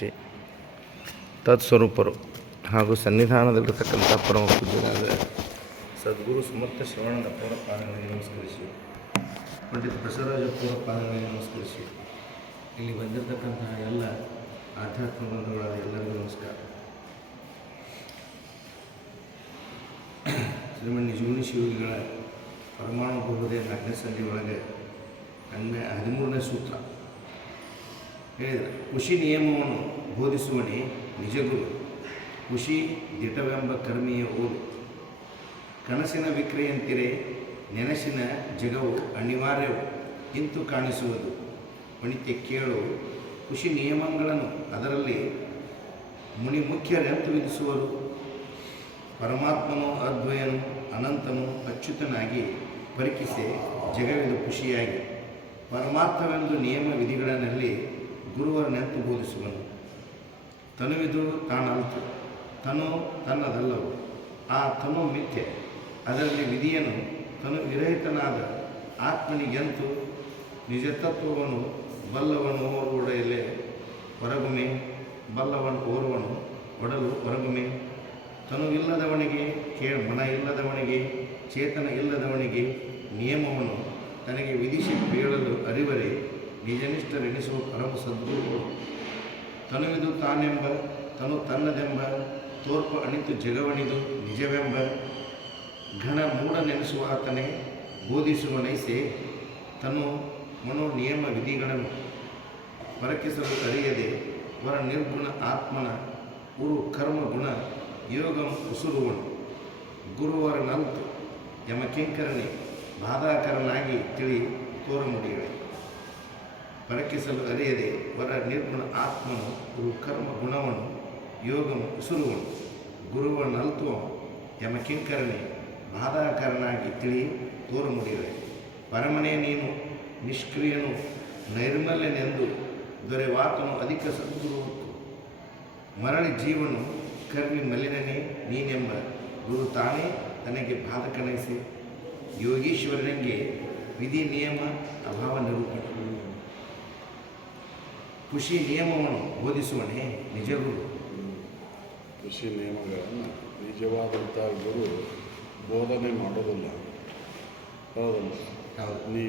ನಮಸ್ಕರಿಸಿ ತತ್ಸ್ವರೂಪರು ಹಾಗೂ ಸನ್ನಿಧಾನದಲ್ಲಿರತಕ್ಕಂಥ ಪರಮ ಪೂಜ್ಯರಾದ ಸದ್ಗುರು ಸಮರ್ಥ ಶ್ರವಣದ ಪೂರ್ವಪಾದಗಳಿಗೆ ನಮಸ್ಕರಿಸಿ, ಪಂಡಿತ ಬಸವರಾಜ ಪೂರ್ವಪಾದಗಳಿಗೆ ನಮಸ್ಕರಿಸಿ, ಇಲ್ಲಿ ಬಂದಿರತಕ್ಕಂತಹ ಎಲ್ಲ ಆಧ್ಯಾತ್ಮ ಬಂಧುಗಳಾದ ಎಲ್ಲರಿಗೂ ನಮಸ್ಕಾರ. ಶ್ರೀಮನ್ ನಿಜಗುಣಿ ಶಿವಯೋಗಿಗಳ ಪರಮಾಣು ಬಹುದೇ 4ನೇ ಸಂಧಿ ಒಳಗೆ 13ನೇ ಸೂತ್ರ ಹೇಳಿದರೆ, ಖುಷಿ ನಿಯಮವನ್ನು ಬೋಧಿಸುವನೇ ನಿಜಗುರು, ಖುಷಿ ದಿಟವೆಂಬ ಕರ್ಮಿಯ ಓದು, ಕನಸಿನ ವಿಕ್ರಿಯಂತಿರೆ ನೆನಸಿನ ಜಗವು ಅನಿವಾರ್ಯವು ಇಂತು ಕಾಣಿಸುವುದು, ವಣಿತೆ ಕೇಳು ಖುಷಿ ನಿಯಮಗಳನ್ನು ಅದರಲ್ಲಿ ಮುನಿ ಮುಖ್ಯರೆಂತು ವಿಧಿಸುವರು, ಪರಮಾತ್ಮನು ಅದ್ವಯನು ಅನಂತನು ಅಚ್ಯುತನಾಗಿ ಪರಿಕಿಸಿ ಜಗವಿದು ಖುಷಿಯಾಗಿ ಪರಮಾರ್ಥವೆಂದು ನಿಯಮ ವಿಧಿಗಳಲ್ಲಿ ಗುರುವರನೆಂತು ಬೋಧಿಸುವನು. ತನುವಿದು ತಾನಲ್ತು, ತನು ತನ್ನದಲ್ಲವು, ಆ ತನು ಮಿಥ್ಯೆ, ಅದರಲ್ಲಿ ವಿಧಿಯನು ತನು ವಿರಹಿತನಾದ ಆತ್ಮನಿಗೆಂತು ನಿಜತತ್ವವನ್ನು ಬಲ್ಲವನು ಓರ್ವೊಡೆಯಲೆ ಹೊರಗುಮೆ, ಬಲ್ಲವನು ಓರ್ವನು ಒಡಲು ಹೊರಗುಮೆ, ತನು ಇಲ್ಲದವನಿಗೆ ಮನ ಇಲ್ಲದವನಿಗೆ ಚೇತನ ಇಲ್ಲದವನಿಗೆ ನಿಯಮವನ್ನು ತನಗೆ ವಿಧಿಸಿ ಬೀಳಲು ಅರಿವರೆ ನಿಜನಿಷ್ಠರೆನಿಸುವ ಪರಮ ಸದ್ಗುರುಗಳು. ತನುವಿದು ತಾನೆಂಬ ತನು ತನ್ನದೆಂಬ ತೋರ್ಪ ಅಣಿತು ಜಗವಣಿದು ನಿಜವೆಂಬ ಘನ ಮೂಢನೆನಿಸುವ ಆತನೇ ಬೋಧಿಸುವ ನೈಸೆ, ತನು ಮನೋ ನಿಯಮ ವಿಧಿಗಳನ್ನು ಪರಕಿಸಲು ಅರಿಯದೆ ವರ ನಿರ್ಗುಣ ಆತ್ಮನ ಉರು ಕರ್ಮ ಗುಣ ಯೋಗಂ ಉಸುರುವನು, ಗುರುವರನಂತು ಯಮಕಿಂಕರನೇ ಬಾಧಾಕರನಾಗಿ ತಿಳಿ ತೋರಮುಡಿಯಳೆ, ಪರಕಿಸಲು ಅರಿಯದೆ ವರ ನಿರ್ಗುಣ ಆತ್ಮನು ಗುರು ಕರ್ಮ ಗುಣವನ್ನು ಯೋಗಂ ಉಸುರುವನು, ಗುರುವನಲ್ತ್ವ ಯಮಕಿಂಕರನೇ ಬಾಧಾಕರನಾಗಿ ತಿಳಿ ತೋರಮುಡಿಯಳೆ, ಪರಮನೇ ನೀನು ನಿಷ್ಕ್ರಿಯನು ನೈರ್ಮಲ್ಯನೆಂದು ದೊರೆವಾತನು ಅಧಿಕ ಸದ್ಗುರು, ಮರಳಿ ಜೀವನು ಕರ್ಮಿ ಮಲಿನನೇ ನೀನೆಂಬ ಗುರು ತಾನೇ ತನಗೆ ಬಾಧಕನೈಸಿ ಯೋಗೀಶ್ವರನಿಗೆ ವಿಧಿ ನಿಯಮ ಅಭಾವ ನಿರೂಪಣೆ. ಖುಷಿ ನಿಯಮವನ್ನು ಬೋಧಿಸುವನೇ ನಿಜಗುರು. ಖುಷಿ ನಿಯಮಗಳನ್ನು ನಿಜವಾದಂಥ ಗುರು ಬೋಧನೆ ಮಾಡೋದಿಲ್ಲ. ಹೌದಲ್ಲ? ನೀ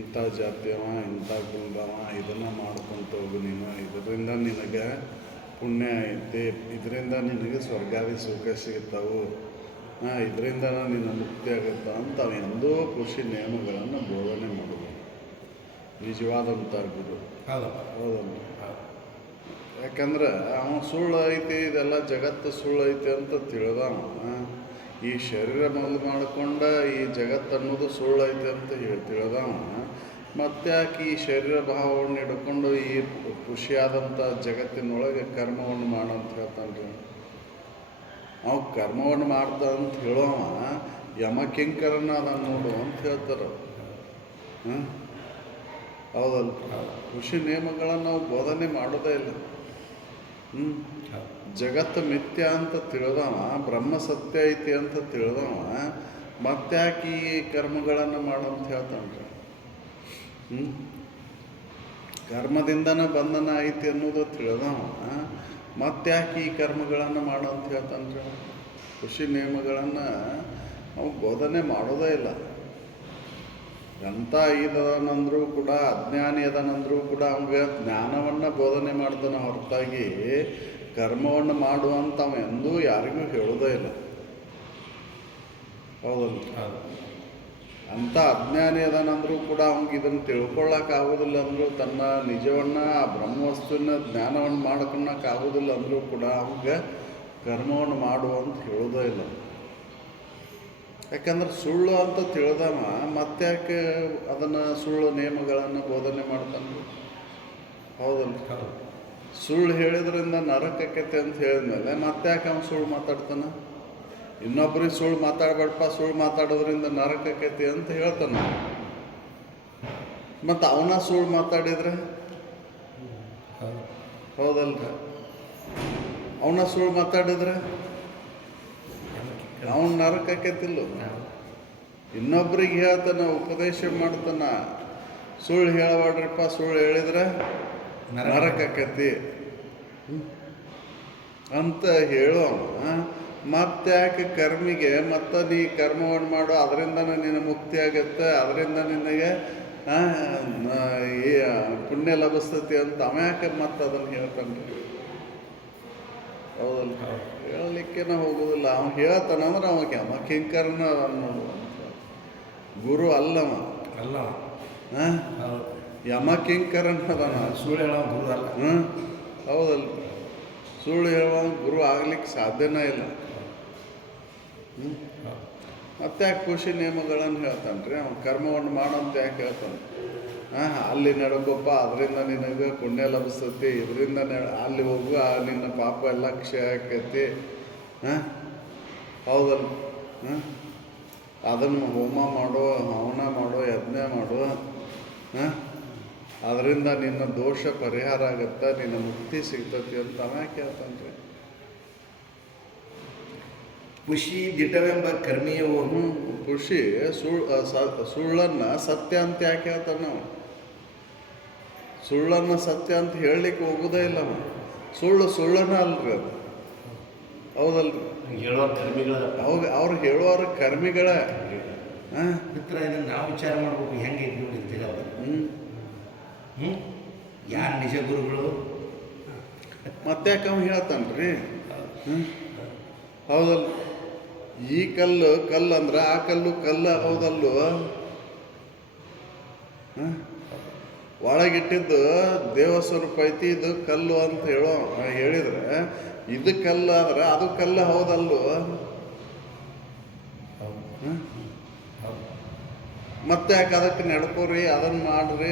ಇಂಥ ಜಾತಿಯವ ಇಂಥ ಕುಂದವ ಇದನ್ನು ಮಾಡ್ಕೊತ ಹೋಗು, ನೀನು ಇದರಿಂದ ನಿನಗೆ ಪುಣ್ಯ ಐತೆ, ಇದರಿಂದ ನಿನಗೆ ಸ್ವರ್ಗಾದಿ ಸುಖ ಸಿಗುತ್ತವು, ಇದರಿಂದ ನಿನ್ನ ಮುಕ್ತಿ ಆಗುತ್ತಾ ಅಂತ ಎಂದೋ ಖುಷಿ ನಿಯಮಗಳನ್ನು ಬೋಧನೆ ಮಾಡೋದು ನಿಜವಾದಂಥ ಗುರು. ಹೌದಲ್ಲ? ಯಾಕಂದ್ರೆ ಅವನು ಸುಳ್ಳು ಐತಿ, ಇದೆಲ್ಲ ಜಗತ್ತು ಸುಳ್ಳು ಐತಿ ಅಂತ ತಿಳಿದವ ಈ ಶರೀರ ಮೊದಲು ಮಾಡಿಕೊಂಡ ಈ ಜಗತ್ತು ಅನ್ನೋದು ಸುಳ್ಳು ಐತಿ ಅಂತ ತಿಳಿದವ ಮತ್ತ್ಯಾಕೆ ಈ ಶರೀರ ಭಾವವನ್ನು ಹಿಡ್ಕೊಂಡು ಈ ಖುಷಿಯಾದಂಥ ಜಗತ್ತಿನೊಳಗೆ ಕರ್ಮವನ್ನು ಮಾಡಂತ ಹೇಳ್ತಾನೆ. ಅವ ಕರ್ಮವನ್ನು ಮಾಡ್ದ ಅಂತ ಹೇಳೋವ ಯಮಕಿಂಕರನ ಅದನ್ನು ನೋಡು ಅಂತ ಹೇಳ್ತಾರೆ. ಹೌದಲ್ಲ? ಖುಷಿ ನಿಯಮಗಳನ್ನು ನಾವು ಬೋಧನೆ ಮಾಡೋದೇ ಇಲ್ಲ. ಜಗತ್ತು ಮಿಥ್ಯ ಅಂತ ತಿಳಿದವ, ಬ್ರಹ್ಮ ಸತ್ಯ ಐತಿ ಅಂತ ತಿಳಿದವ ಮತ್ತ್ಯಾಕೆ ಈ ಕರ್ಮಗಳನ್ನು ಮಾಡಂತ ಹೇಳ್ತಾನೆ. ಕರ್ಮದಿಂದನೇ ಬಂಧನ ಐತಿ ಅನ್ನೋದು ತಿಳಿದವ ಮತ್ತ್ಯಾಕೆ ಈ ಕರ್ಮಗಳನ್ನು ಮಾಡಂತ ಹೇಳ್ತಾನೆ. ಖುಷಿ ನಿಯಮಗಳನ್ನು ನಾವು ಬೋಧನೆ ಮಾಡೋದೇ ಇಲ್ಲ. ಎಂಥ ಇದನಂದರೂ ಕೂಡ, ಅಜ್ಞಾನಿ ಅದನಂದರೂ ಕೂಡ ಅವಂಗೆ ಜ್ಞಾನವನ್ನು ಬೋಧನೆ ಮಾಡ್ತಾನೆ ಹೊರತಾಗಿ ಕರ್ಮವನ್ನು ಮಾಡುವಂತ ಅವ ಎಂದೂ ಯಾರಿಗೂ ಹೇಳೋದೇ ಇಲ್ಲ. ಹೌದಲ್ಲ? ಅಂಥ ಅಜ್ಞಾನಿ ಅದನಂದರೂ ಕೂಡ ಅವ್ನಿಗೆ ಇದನ್ನು ತಿಳ್ಕೊಳ್ಳೋಕ್ಕಾಗೋದಿಲ್ಲ ಅಂದರೂ, ತನ್ನ ನಿಜವನ್ನು ಆ ಬ್ರಹ್ಮವಸ್ತುವಿನ ಜ್ಞಾನವನ್ನು ಮಾಡ್ಕೊಳಕ್ಕಾಗೋದಿಲ್ಲ ಅಂದರೂ ಕೂಡ ಅವ್ಗೆ ಕರ್ಮವನ್ನು ಮಾಡುವಂತ ಹೇಳೋದೇ ಇಲ್ಲ. ಯಾಕಂದ್ರೆ ಸುಳ್ಳು ಅಂತ ತಿಳಿದವ ಮತ್ತ್ಯಾಕೆ ಅದನ್ನು ಸುಳ್ಳು ನಿಯಮಗಳನ್ನು ಬೋಧನೆ ಮಾಡ್ತಾನೆ. ಹೌದಲ್ಲ? ಸುಳ್ಳು ಹೇಳಿದ್ರಿಂದ ನರಕಕ್ಕೈತೆ ಅಂತ ಹೇಳಿದ್ಮೇಲೆ ಮತ್ತ್ಯಾಕೆ ಅವ್ನು ಸುಳ್ಳು ಮಾತಾಡ್ತಾನೆ? ಇನ್ನೊಬ್ಬರಿಗೆ ಸುಳ್ಳು ಮಾತಾಡಬೇಡಪ್ಪ, ಸುಳ್ಳು ಮಾತಾಡೋದ್ರಿಂದ ನರಕಕ್ಕೈತಿ ಅಂತ ಹೇಳ್ತಾನೆ. ಮತ್ತು ಅವನ ಸುಳ್ಳು ಮಾತಾಡಿದರೆ ಹೌದಲ್ರ? ಅವನ ಸುಳ್ಳು ಮಾತಾಡಿದ್ರೆ ಅವನು ನರಕಕ್ಕೈತಿಲ್ಲ. ಇನ್ನೊಬ್ರಿಗೆ ಹೇಳ್ತಾನೆ, ಉಪದೇಶ ಮಾಡ್ತಾನೆ, ಸುಳ್ಳು ಹೇಳಬೇಡ್ರಪ್ಪ, ಸುಳ್ಳು ಹೇಳಿದ್ರೆ ನರಕಕ್ಕೈತಿ. ಅಂತ ಹೇಳೋಣ. ಮತ್ತೆ ಯಾಕೆ ಕರ್ಮಿಗೆ ಮತ್ತೆ ನೀ ಕರ್ಮವನ್ನು ಮಾಡು, ಅದರಿಂದನೇ ನಿನ್ನ ಮುಕ್ತಿ ಆಗತ್ತೆ, ಅದರಿಂದ ನಿನಗೆ ಈ ಪುಣ್ಯ ಲಭಿಸ್ತತಿ ಅಂತ ಯಾಕೆ ಮತ್ತೆ ಅದನ್ನು ಹೇಳ್ತಾನೆ? ಹೌದಲ್ಲ? ಹೇಳಲಿಕ್ಕೇನ ಹೋಗೋದಿಲ್ಲ. ಅವ್ನು ಹೇಳ್ತಾನಂದ್ರೆ ಅವ ಕಿಂಕರನ ಅನ್ನೋದು. ಗುರು ಅಲ್ಲವ ಅಲ್ಲ, ಯಮ ಕಿಂಕರನ್ ಅದಾನ. ಸುಳ್ಳು ಹೇಳೋ ಗುರು ಅಲ್ಲ. ಹೌದಲ್ಲ? ಸುಳ್ಳು ಹೇಳುವ ಗುರು ಆಗ್ಲಿಕ್ಕೆ ಸಾಧ್ಯನೇ ಇಲ್ಲ. ಮತ್ತೆ ಯಾಕೆ ಖುಷಿ ನಿಯಮಗಳನ್ನು ಹೇಳ್ತಾನೆ ರೀ? ಅವ್ನು ಕರ್ಮವನ್ನು ಮಾಡಂತ ಯಾಕೆ ಹೇಳ್ತಾನೆ? ಅಲ್ಲಿ ನಡ್ಕೊಪ್ಪ, ಅದರಿಂದ ನಿನಗೆ ಪುಣ್ಯ ಲಭಿಸ್ತತಿ, ಇದರಿಂದ ಅಲ್ಲಿ ಹೋಗು, ನಿನ್ನ ಪಾಪ ಎಲ್ಲ ಕ್ಷಯ ಆಕೈತಿ. ಹೌದಲ್ಲ? ಅದನ್ನು ಹೋಮ ಮಾಡೋ, ಹವನ ಮಾಡೋ, ಯಜ್ಞ ಮಾಡೋ, ಅದರಿಂದ ನಿನ್ನ ದೋಷ ಪರಿಹಾರ ಆಗತ್ತೆ, ನಿನ್ನ ಮುಕ್ತಿ ಸಿಗ್ತತಿ ಅಂತ ಯಾಕೆ ಹೇಳ್ತಾನೆ ರೀ? ಖುಷಿ ದಿಟವೆಂಬ ಕರ್ಮಿಯವು. ಖುಷಿ ಸುಳ್ಳನ್ನು ಸತ್ಯ ಅಂತ ಯಾಕೆ ಹೇಳ್ತಾನೆ? ನಾವು ಸುಳ್ಳನ್ನು ಸತ್ಯ ಅಂತ ಹೇಳಲಿಕ್ಕೆ ಹೋಗೋದೇ ಇಲ್ಲ. ಸುಳ್ಳನ್ನ ಅಲ್ರಿ ಅದು. ಹೌದಲ್ರಿ? ಅವ್ರು ಹೇಳುವವ್ರ ಕರ್ಮಿಗಳ. ಮಿತ್ರ, ಇದನ್ನು ನಾವು ವಿಚಾರ ಮಾಡ್ಬೇಕು. ಹೆಂಗೆ ಇದ್ದಿಲ್ಲ ಯಾರು ನಿಜ ಗುರುಗಳು? ಮತ್ತೆ ಯಾಕೆ ಅವ್ನು ಹೇಳ್ತಾನ್ರಿ? ಹೌದಲ್ಲ? ಈ ಕಲ್ಲು ಅಂದ್ರೆ ಆ ಕಲ್ಲು ಹೌದಲ್ವ? ಒಳಗಿಟ್ಟಿದ್ದು ದೇವಸ್ವರೂಪ ಐತಿ, ಇದು ಕಲ್ಲು ಅಂತ ಹೇಳಿದ್ರೆ ಇದು ಕಲ್ಲು ಆದ್ರೆ ಅದು ಕಲ್ಲು ಹೌದಲ್ವ? ಮತ್ತೆ ಯಾಕೆ ಅದಕ್ಕೆ ನಡ್ಕೋರಿ, ಅದನ್ನು ಮಾಡ್ರಿ,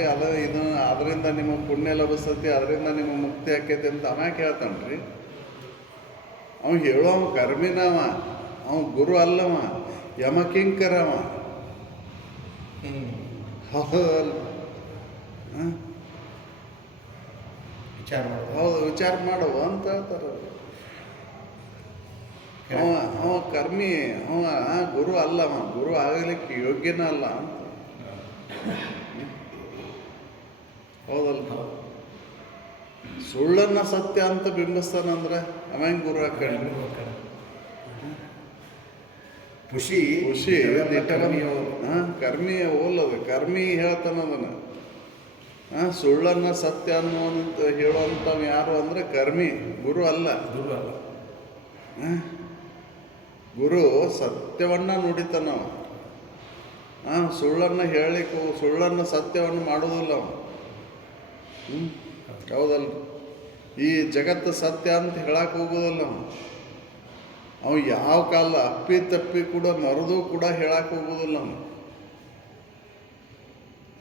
ಅದರಿಂದ ನಿಮಗೆ ಪುಣ್ಯ ಲಭಿಸ್ತತಿ, ಅದರಿಂದ ನಿಮಗೆ ಮುಕ್ತಿ ಆಕೈತಿ ಅಂತ ಯಾಕೆ ಹೇಳ್ತಾನ್ರಿ? ಅವ್ನು ಹೇಳೋ ಕರ್ಮಿನವ, ಅವ ಗುರು ಅಲ್ಲವ, ಯಮಕಿಂಕರವ. ಹೌದಲ್ಲ? ಹೌದು, ವಿಚಾರ ಮಾಡುವ ಅಂತ ಹೇಳ್ತಾರೆ. ಅವ ಕರ್ಮಿ, ಅವ ಗುರು ಅಲ್ಲವ, ಗುರು ಆಗಲಿಕ್ಕೆ ಯೋಗ್ಯನ ಅಲ್ಲ ಅಂತ. ಹೌದಲ್ಲ? ಸುಳ್ಳನ್ನ ಸತ್ಯ ಅಂತ ಬಿಂಬಿಸ್ತಾನಂದ್ರೆ ಅವಂಗೆ ಗುರು ಹಾಕೊಂಡು. ಖುಷಿ ಕರ್ಮಿ ಓಲದು. ಕರ್ಮಿ ಹೇಳ್ತಾನ ಅದನ್ನು. ಸುಳ್ಳನ್ನ ಸತ್ಯ ಅನ್ನುವಂತ ಹೇಳುವಂಥವ್ ಯಾರು ಅಂದ್ರೆ ಕರ್ಮಿ, ಗುರು ಅಲ್ಲ. ಗುರು ಸತ್ಯವನ್ನ ನುಡಿತಾನ. ಸುಳ್ಳನ್ನು ಹೇಳಲಿಕ್ಕೆ, ಸುಳ್ಳನ್ನು ಸತ್ಯವನ್ನು ಮಾಡೋದಿಲ್ಲ ಅವ. ಹೌದಲ್ಲ? ಈ ಜಗತ್ತು ಸತ್ಯ ಅಂತ ಹೇಳಕ್ಕೆ ಹೋಗೋದಿಲ್ಲ ಅವ ಯಾವ ಕಾಲ ಅಪ್ಪಿ ತಪ್ಪಿ ಕೂಡ ಮರೆದು ಕೂಡ ಹೇಳಕ್ಕೆ ಹೋಗೋದಿಲ್ಲ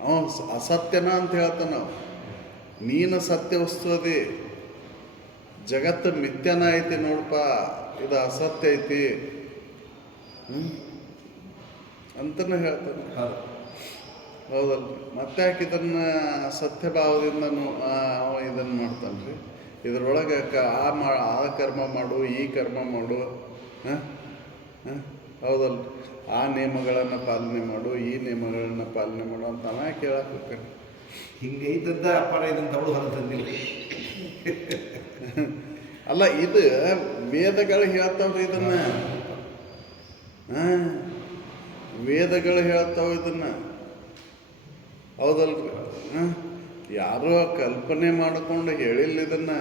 ಅವ ಅಸತ್ಯನ ಅಂತ ಹೇಳ್ತಾನ. ನೀನು ಸತ್ಯ ವಸ್ತು ಅದಿ, ಜಗತ್ತು ಮಿಥ್ಯನ ಐತಿ ನೋಡಪ್ಪ, ಇದು ಅಸತ್ಯ ಐತಿ ಅಂತನೂ ಹೇಳ್ತಾನೆ. ಹೌದಲ್ರಿ? ಮತ್ತೆ ಯಾಕೆ ಇದನ್ನು ಸತ್ಯಭಾವದಿಂದ ಅವ ಇದನ್ನು ಮಾಡ್ತಾನೆ ರೀ? ಇದರೊಳಗೆ ಆ ಕರ್ಮ ಮಾಡು, ಈ ಕರ್ಮ ಮಾಡು, ಹೌದಲ್ರಿ? ಆ ನಿಯಮಗಳನ್ನು ಪಾಲನೆ ಮಾಡು, ಈ ನಿಯಮಗಳನ್ನು ಪಾಲನೆ ಮಾಡು ಅಂತ ಅವ ಯಾಕೆ ಹೇಳಕ್ಕೆ ಹೋಗ್ತಾನೆ? ಹಿಂಗೈತದ್ದ ಅಪಾರ ಇದನ್ನು ತಗೊಳ್ಳೋ ಹೊರ ತಂದಿಲ್ಲ. ಅಲ್ಲ, ಇದು ವೇದಗಳು ಹೇಳ್ತಾವ್ರಿ ಇದನ್ನ. ವೇದಗಳು ಹೇಳ್ತಾವ ಇದನ್ನ. ಹೌದಲ್ರಿ? ಯಾರೋ ಕಲ್ಪನೆ ಮಾಡಿಕೊಂಡು ಹೇಳಿಲ್ಲ ಇದನ್ನ.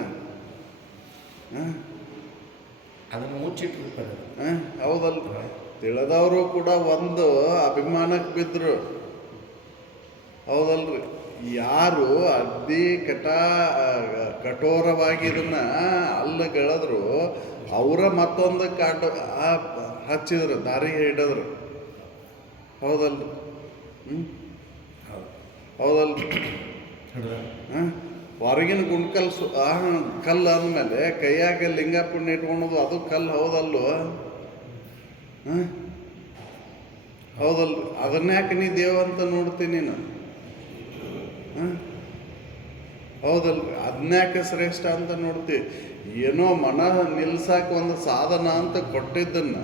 ಅದನ್ನು ಮುಚ್ಚಿಟ್ಟಿರ್ತಾರೆ. ಹೌದಲ್ರಿ? ತಿಳಿದವರು ಕೂಡ ಒಂದು ಅಭಿಮಾನಕ್ಕೆ ಬಿದ್ದರು. ಹೌದಲ್ರಿ? ಯಾರು ಅತಿ ಕಠೋರವಾಗಿ ಇದನ್ನ ಅಲ್ಲಗೆಳೆದ್ರು ಅವರ ಮತ್ತೊಂದು ಹಚ್ಚಿದ್ರು, ದಾರಿಗೆ ಹಿಡಿದ್ರು. ಹೌದಲ್ರಿ? ಹೌದಲ್ರಿ? ಹೊರಗಿನ ಗುಂಡ್ಕಲ್ ಕಲ್ಲು ಅಂದಮೇಲೆ ಕೈಯಾಗ ಲಿಂಗ ಪುಣ್ಯ ಇಟ್ಕೊಳೋದು ಅದು ಕಲ್ಲು. ಹೌದಲ್ವ? ಹೌದಲ್ರಿ? ಅದನ್ಯಾಕೆ ನೀ ದೇವ ಅಂತ ನೋಡ್ತೀನಿ ನಾನು? ಹೌದಲ್ರಿ? ಅದನ್ಯಾಕೆ ಶ್ರೇಷ್ಠ ಅಂತ ನೋಡ್ತೀವಿ? ಏನೋ ಮನ ನಿಲ್ಸಾಕ ಒಂದು ಸಾಧನ ಅಂತ ಕೊಟ್ಟಿದ್ದನ್ನ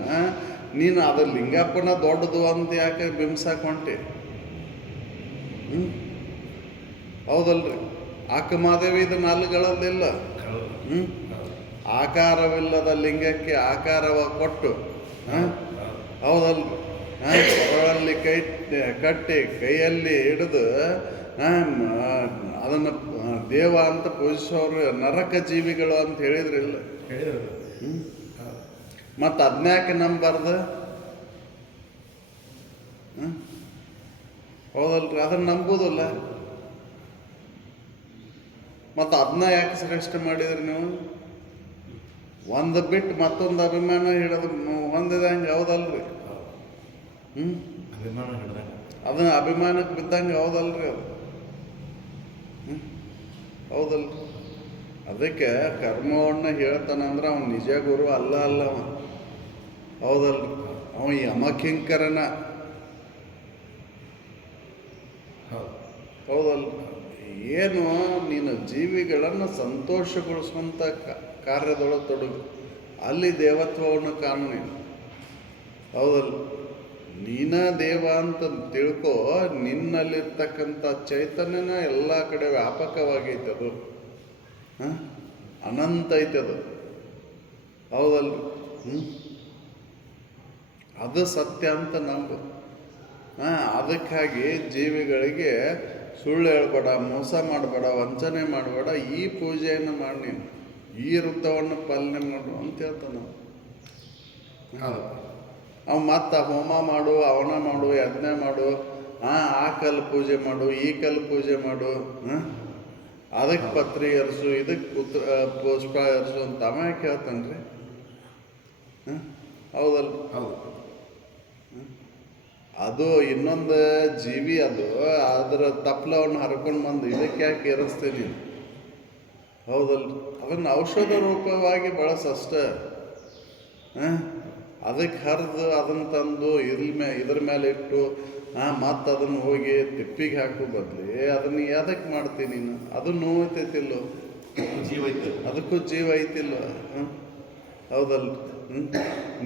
ನೀನು ಅದು ಲಿಂಗಪ್ಪನ ದೊಡ್ಡದು ಅಂತ ಯಾಕೆ ಬಿಂಬಿಸಾಕ ಹೊಂಟಿ? ಹೌದಲ್ರಿ? ಅಕ್ಕ ಮಾದೇವಿ ಇದನ್ನ ಅಲ್ಲುಗಳಲ್ಲಿಲ್ಲ. ಆಕಾರವಿಲ್ಲದ ಲಿಂಗಕ್ಕೆ ಆಕಾರವ ಕೊಟ್ಟು ಹೌದಲ್ರಿ ಕೊರಳಲ್ಲಿ ಕಟ್ಟಿ ಕೈಯಲ್ಲಿ ಹಿಡಿದು ಅದನ್ನು ದೇವ ಅಂತ ಪೂಜಿಸೋರು ನರಕ ಜೀವಿಗಳು ಅಂತ ಹೇಳಿದ್ರಿಲ್ಲ. ಮತ್ತು ಅದನ್ಯಾಕೆ ನಂಬಾರ್ದು? ಹೌದಲ್ರಿ, ಅದನ್ನು ನಂಬುದಿಲ್ಲ. ಮತ್ತು ಅದನ್ನ ಯಾಕೆ ಶ್ರೇಷ್ಠ ಮಾಡಿದ್ರಿ ನೀವು? ಒಂದು ಬಿಟ್ಟು ಮತ್ತೊಂದು ಅಭಿಮಾನ ಹಿಡಿದು ಹೊಂದಿದಂಗೆ ಹೌದಲ್ರಿ? ಅಭಿಮಾನ ಹಿಡ್ದಂಗೆ ಅದನ್ನ ಅಭಿಮಾನಕ್ಕೆ ಬಿದ್ದಂಗೆ ಹೌದಲ್ರಿ ಅದು? ಹೌದಲ್ರಿ? ಅದಕ್ಕೆ ಕರ್ಮವನ್ನು ಹೇಳ್ತಾನಂದ್ರೆ ಅವನು ನಿಜ ಗುರು ಅಲ್ಲ ಅವ. ಹೌದಲ್ರಿ? ಅವ ಯಮಕಿಂಕರನ. ಹೌದಲ್ರಿ? ಏನು ನೀನು ಜೀವಿಗಳನ್ನು ಸಂತೋಷಗೊಳಿಸುವಂಥ ಕಾರ್ಯದೊಳಗೆ ತೊಡಗು, ಅಲ್ಲಿ ದೇವತ್ವವನ್ನು ಕಾಣು ನೀನು. ಹೌದಲ್ಲ? ನೀನ ದೇವ ಅಂತ ತಿಳ್ಕೊ. ನಿನ್ನಲ್ಲಿರ್ತಕ್ಕಂಥ ಚೈತನ್ಯನ ಎಲ್ಲ ಕಡೆ ವ್ಯಾಪಕವಾಗೈತದು, ಅನಂತ ಐತದು. ಹೌದಲ್ಲ? ಅದು ಸತ್ಯ ಅಂತ ನಂಬು. ಅದಕ್ಕಾಗಿ ಜೀವಿಗಳಿಗೆ ಸುಳ್ಳು ಹೇಳ್ಬೇಡ, ಮೋಸ ಮಾಡಬೇಡ, ವಂಚನೆ ಮಾಡಬೇಡ, ಈ ಪೂಜೆಯನ್ನು ಮಾಡಿ ನೀನು ಈ ವೃತ್ತವನ್ನು ಪಾಲನೆ ಮಾಡು ಅಂತ ಹೇಳ್ತಾನೆ. ಅವು ಮತ್ತು ಹೋಮ ಮಾಡು, ಅವನ ಮಾಡು, ಯಜ್ಞ ಮಾಡು, ಆ ಕಲ್ಲು ಪೂಜೆ ಮಾಡು, ಈ ಕಲ್ಲು ಪೂಜೆ ಮಾಡು, ಅದಕ್ಕೆ ಪತ್ರಿ ಎರಿಸು, ಇದಕ್ಕೆ ಪುಷ್ಪ ಎರಿಸು ಅಂತ ಅವ ಯಾಕೆ ಹೇಳ್ತಾನೆ ರೀ? ಹೌದಲ್ಲ? ಹೌದು. ಅದು ಇನ್ನೊಂದು ಜೀವಿ, ಅದು ಅದರ ತಪ್ಪಲವನ್ನು ಹರ್ಕೊಂಡು ಬಂದು ಇದಕ್ಕೆ ಯಾಕೆ ಏರಿಸ್ತೀನಿ? ಹೌದಲ್ಲ? ಅದನ್ನು ಔಷಧ ರೂಪವಾಗಿ ಬಳಸಷ್ಟೇ. ಅದಕ್ಕೆ ಹರಿದು ಅದನ್ನು ತಂದು ಇದ್ರ ಮೇಲೆ ಇಟ್ಟು ಮತ್ತು ಅದನ್ನು ಹೋಗಿ ತಿಪ್ಪಿಗೆ ಹಾಕೋ ಬದಲಿ ಅದನ್ನು ಯಾವ್ದಕ್ಕೆ ಮಾಡ್ತೀನಿ ನೀನು? ಅದು ನೋವುತ್ತೈತಿಲ್ಲೋ? ಜೀವ ಐತಿ, ಅದಕ್ಕೂ ಜೀವ ಐತಿಲ್ವ? ಹೌದಲ್ಲ?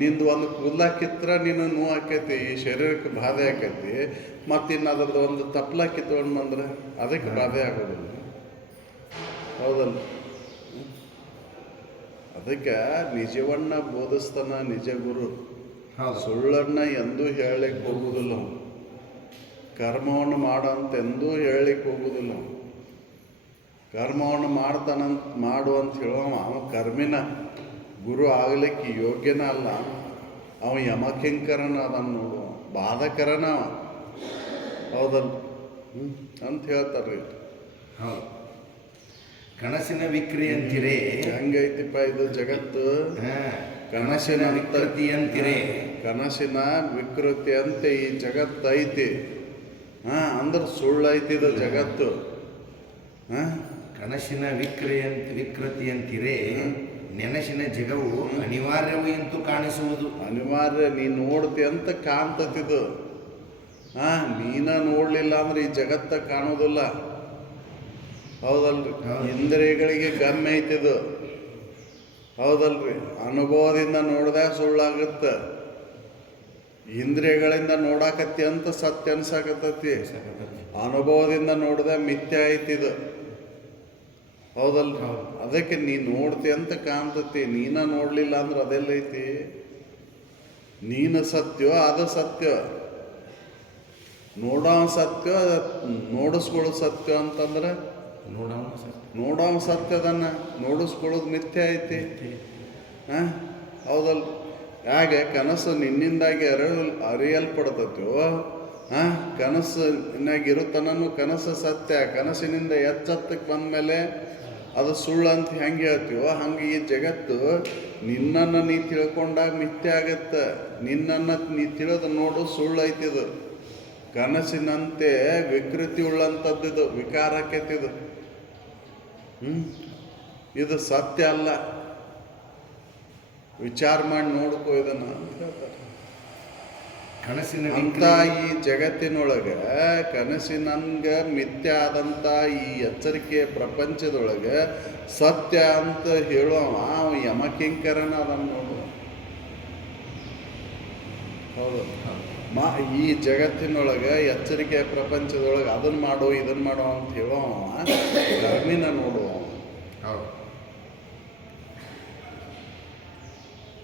ನಿಂದು ಒಂದು ಕೂದಲ ಕಿತ್ರ ನೀನು ನೋವು ಆಕೈತಿ, ಈ ಶರೀರಕ್ಕೆ ಬಾಧೆ ಆಕೈತಿ. ಮತ್ತು ಇನ್ನು ಅದ್ರದ್ದು ಒಂದು ತಪ್ಪಲ ಕಿತ್ಕೊಂಡು ಬಂದ್ರೆ ಅದಕ್ಕೆ ಬಾಧೆ ಆಗೋದಿಲ್ಲ. ಹೌದಲ್ಲ? ಅದಕ್ಕೆ ನಿಜವನ್ನ ಬೋಧಿಸ್ತಾನ ನಿಜ ಗುರು. ಸುಳ್ಳನ್ನ ಎಂದೂ ಹೇಳಲಿಕ್ಕೆ ಹೋಗುವುದಿಲ್ಲ. ಕರ್ಮವನ್ನು ಮಾಡಂತ ಎಂದೂ ಹೇಳಲಿಕ್ಕೆ ಹೋಗುವುದಿಲ್ಲ. ಕರ್ಮವನ್ನು ಮಾಡು ಅಂತ ಹೇಳೋ ಅವ ಕರ್ಮಿನ, ಗುರು ಆಗಲಿಕ್ಕೆ ಯೋಗ್ಯನ ಅಲ್ಲ. ಅವ ಯಮಕಿಂಕರನ ಅದನ್ನು ನೋಡು, ಬಾಧಕರನ ಅವ. ಹೌದಲ್ಲ? ಅಂತ ಹೇಳ್ತಾರ್ರಿ. ಹೌದು. ಕನಸಿನ ವಿಕ್ರಿ ಅಂತೀರೇ, ಹೆಂಗೈತಿಪ್ಪ ಇದು ಜಗತ್ತು? ಕನಸಿನ ವಿಕೃತಿ ಅಂತೀರೇ, ಕನಸಿನ ವಿಕೃತಿ ಅಂತೆ ಈ ಜಗತ್ತು ಐತಿ. ಅಂದ್ರೆ ಸುಳ್ಳು ಐತಿದ ಜಗತ್ತು. ಕನಸಿನ ವಿಕೃತಿ ಅಂತೀರೇ, ನೆನಸಿನ ಜಗವು ಅನಿವಾರ್ಯವೂ ಎಂತೂ ಕಾಣಿಸುವುದು. ಅನಿವಾರ್ಯ, ನೀನು ನೋಡ್ತಿ ಅಂತ ಕಾಣ್ತತಿದು. ನೀನ ನೋಡಲಿಲ್ಲ ಅಂದ್ರೆ ಈ ಜಗತ್ತ ಕಾಣೋದಿಲ್ಲ. ಹೌದಲ್ರಿ? ಇಂದ್ರಿಯಗಳಿಗೆ ಗಮ್ಯ ಐತಿದು. ಹೌದಲ್ರಿ? ಅನುಭವದಿಂದ ನೋಡಿದಾಗ ಸುಳ್ಳಾಗುತ್ತೆ. ಇಂದ್ರಿಯಗಳಿಂದ ನೋಡಾಕತ್ತಿ ಅಂತ ಸತ್ಯ ಅನ್ಸಾಕತ್ತತಿ, ಅನುಭವದಿಂದ ನೋಡಿದ ಮಿಥ್ಯ ಐತಿದು. ಹೌದಲ್ರಿ? ಅದಕ್ಕೆ ನೀ ನೋಡ್ತಿ ಅಂತ ಕಾಣ್ತತಿ, ನೀನ ನೋಡಲಿಲ್ಲ ಅಂದ್ರೆ ಅದೆಲ್ಲೈತಿ? ನೀನು ಸತ್ಯ, ಅದು ಸತ್ಯ. ನೋಡೋ ಸತ್ಯ, ನೋಡಿಸ್ಕೊಳ್ಳೋದು ಸತ್ಯ ಅಂತಂದ್ರೆ ನೋಡೋ ಸತ್ಯದನ್ನ ನೋಡಿಸ್ಕೊಳ್ಳೋದು ಮಿಥ್ಯ ಐತಿ. ಹೌದಲ್ಲ? ಹೇಗೆ ಕನಸು ನಿನ್ನಿಂದಾಗಿ ಅರಿಯಲ್ಪಡ್ತೈತೋ, ಕನಸಿನಾಗಿರುತ್ತನೂ ಕನಸು ಸತ್ಯ. ಕನಸಿನಿಂದ ಎಚ್ಚತ್ತಕ್ಕೆ ಬಂದಮೇಲೆ ಅದು ಸುಳ್ಳು ಅಂತ ಹೆಂಗೆ ಹೇಳ್ತೀವೋ ಹಂಗೆ ಈ ಜಗತ್ತು ನಿನ್ನನ್ನು ನೀ ತಿಳ್ಕೊಂಡಾಗ ಮಿಥ್ಯ ಆಗತ್ತೆ. ನಿನ್ನನ್ನು ನೀ ತಿಳಿದು ನೋಡು ಸುಳ್ಳು ಐತಿದು. ಕನಸಿನಂತೆ ವಿಕೃತಿ ಉಳ್ಳಂಥದ್ದಿದು, ವಿಕಾರಕ್ಕೆತ್ತಿದು. ಇದು ಸತ್ಯ ಅಲ್ಲ. ವಿಚಾರ ಮಾಡಿ ನೋಡ್ಕೋ ಇದನ್ನು ಅಂತ ಹೇಳ್ತಾರೆ. ಕನಸಿನ ಅಂತ ಈ ಜಗತ್ತಿನೊಳಗೆ ಕನಸಿನಂಗೆ ಮಿಥ್ಯ ಆದಂಥ ಈ ಎಚ್ಚರಿಕೆ ಪ್ರಪಂಚದೊಳಗೆ ಸತ್ಯ ಅಂತ ಹೇಳುವ ಯಮಕಿಂಕರನ ಅದನ್ನು ನೋಡು. ಹೌದು. ಈ ಜಗತ್ತಿನೊಳಗೆ ಎಚ್ಚರಿಕೆ ಪ್ರಪಂಚದೊಳಗೆ ಅದನ್ನು ಮಾಡೋ ಇದನ್ನು ಮಾಡೋ ಅಂತ ಹೇಳೋ ಕರ್ಮಿನ ನೋಡುವ.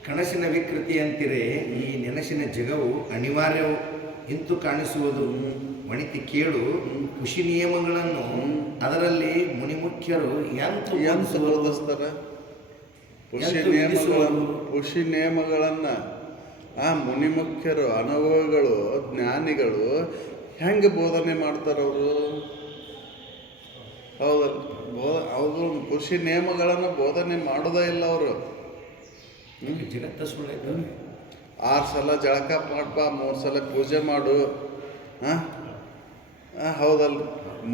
ಕನಸಿನ ವಿಕೃತಿ ಅಂತಿರೆ ಈ ನೆನಸಿನ ಜಗವು ಅನಿವಾರ್ಯವು ಇಂತು ಕಾಣಿಸುವುದು ವಣಿತಿ ಕೇಳು ಖುಷಿ ನಿಯಮಗಳನ್ನು ಅದರಲ್ಲಿ ಮುನಿಮುಖ್ಯರು ಎಂತು ಎಂತ ಬೋಧಿಸ್ತಾರ? ಖುಷಿ ನಿಯಮಗಳನ್ನು ಆ ಮುನಿಮುಖ್ಯರು, ಅನುಭವಿಗಳು, ಜ್ಞಾನಿಗಳು ಹೆಂಗೆ ಬೋಧನೆ ಮಾಡ್ತಾರವರು? ಹೌದಲ್ಲ, ಅವರು ಖುಷಿ ನಿಯಮಗಳನ್ನು ಬೋಧನೆ ಮಾಡೋದೇ ಇಲ್ಲ ಅವರು. ಜಗತ್ತ ಸುಳ್ಳು 6 ಸಲ ಜಳಕ ಮಾಡಪ್ಪ, 3 ಸಲ ಪೂಜೆ ಮಾಡು, ಹೌದಲ್ಲ,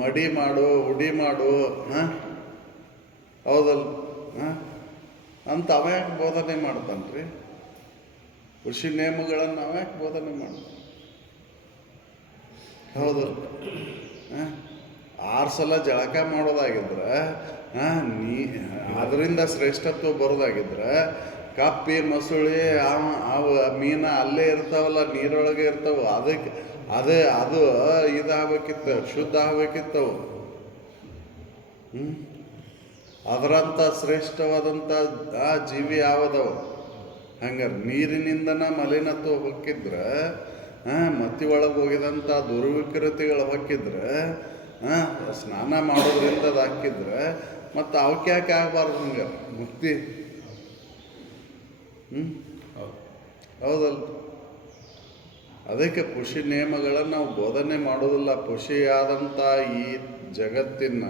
ಮಡಿ ಮಾಡು, ಉಡಿ ಮಾಡು, ಹೌದಲ್ಲ ಅಂತ ಅವ್ಯಾಕೆ ಬೋಧನೆ ಮಾಡ್ತಾನ್ರಿ? ಕೃಷಿ ನಿಯಮಗಳನ್ನು ಅವ್ಯಾಕೆ ಬೋಧನೆ ಮಾಡ್ತಾನೆ? ಹೌದಲ್ಲ, 6 ಸಲ ಜಳಕ ಮಾಡೋದಾಗಿದ್ರೆ ಅದರಿಂದ ಶ್ರೇಷ್ಠತ್ವ ಬರೋದಾಗಿದ್ರೆ ಕಪ್ಪಿ ಮೊಸಳಿ ಅವು ಮೀನ ಅಲ್ಲೇ ಇರ್ತಾವಲ್ಲ, ನೀರೊಳಗೆ ಇರ್ತಾವ, ಅದಕ್ಕೆ ಅದು ಇದಾಗಬೇಕಿತ್ತು, ಶುದ್ಧ ಆಗಬೇಕಿತ್ತವು. ಅದರಂಥ ಶ್ರೇಷ್ಠವಾದಂಥ ಆ ಜೀವಿ ಯಾವದವು? ಹಂಗಾರೆ ನೀರಿನಿಂದನ ಮಲಿನತ್ವ ಹೊಕ್ಕಿದ್ರೆ, ಮತ್ತಿ ಒಳಗೆ ಹೋಗಿದಂಥ ದುರ್ವಿಕೃತಿಗಳು ಹೊಕ್ಕಿದ್ರೆ, ಸ್ನಾನ ಮಾಡೋದ್ರಿಂದ ಅದು ಹಾಕಿದ್ರೆ ಮತ್ತು ಅವಕ್ಕೆ ಯಾಕೆ ಆಗಬಾರ್ದು ಹಂಗೆ ಮುಕ್ತಿ? ಹೌದಲ್ಲ, ಅದಕ್ಕೆ ಖುಷಿ ನಿಯಮಗಳನ್ನು ನಾವು ಬೋಧನೆ ಮಾಡೋದಿಲ್ಲ. ಖುಷಿಯಾದಂಥ ಈ ಜಗತ್ತಿನ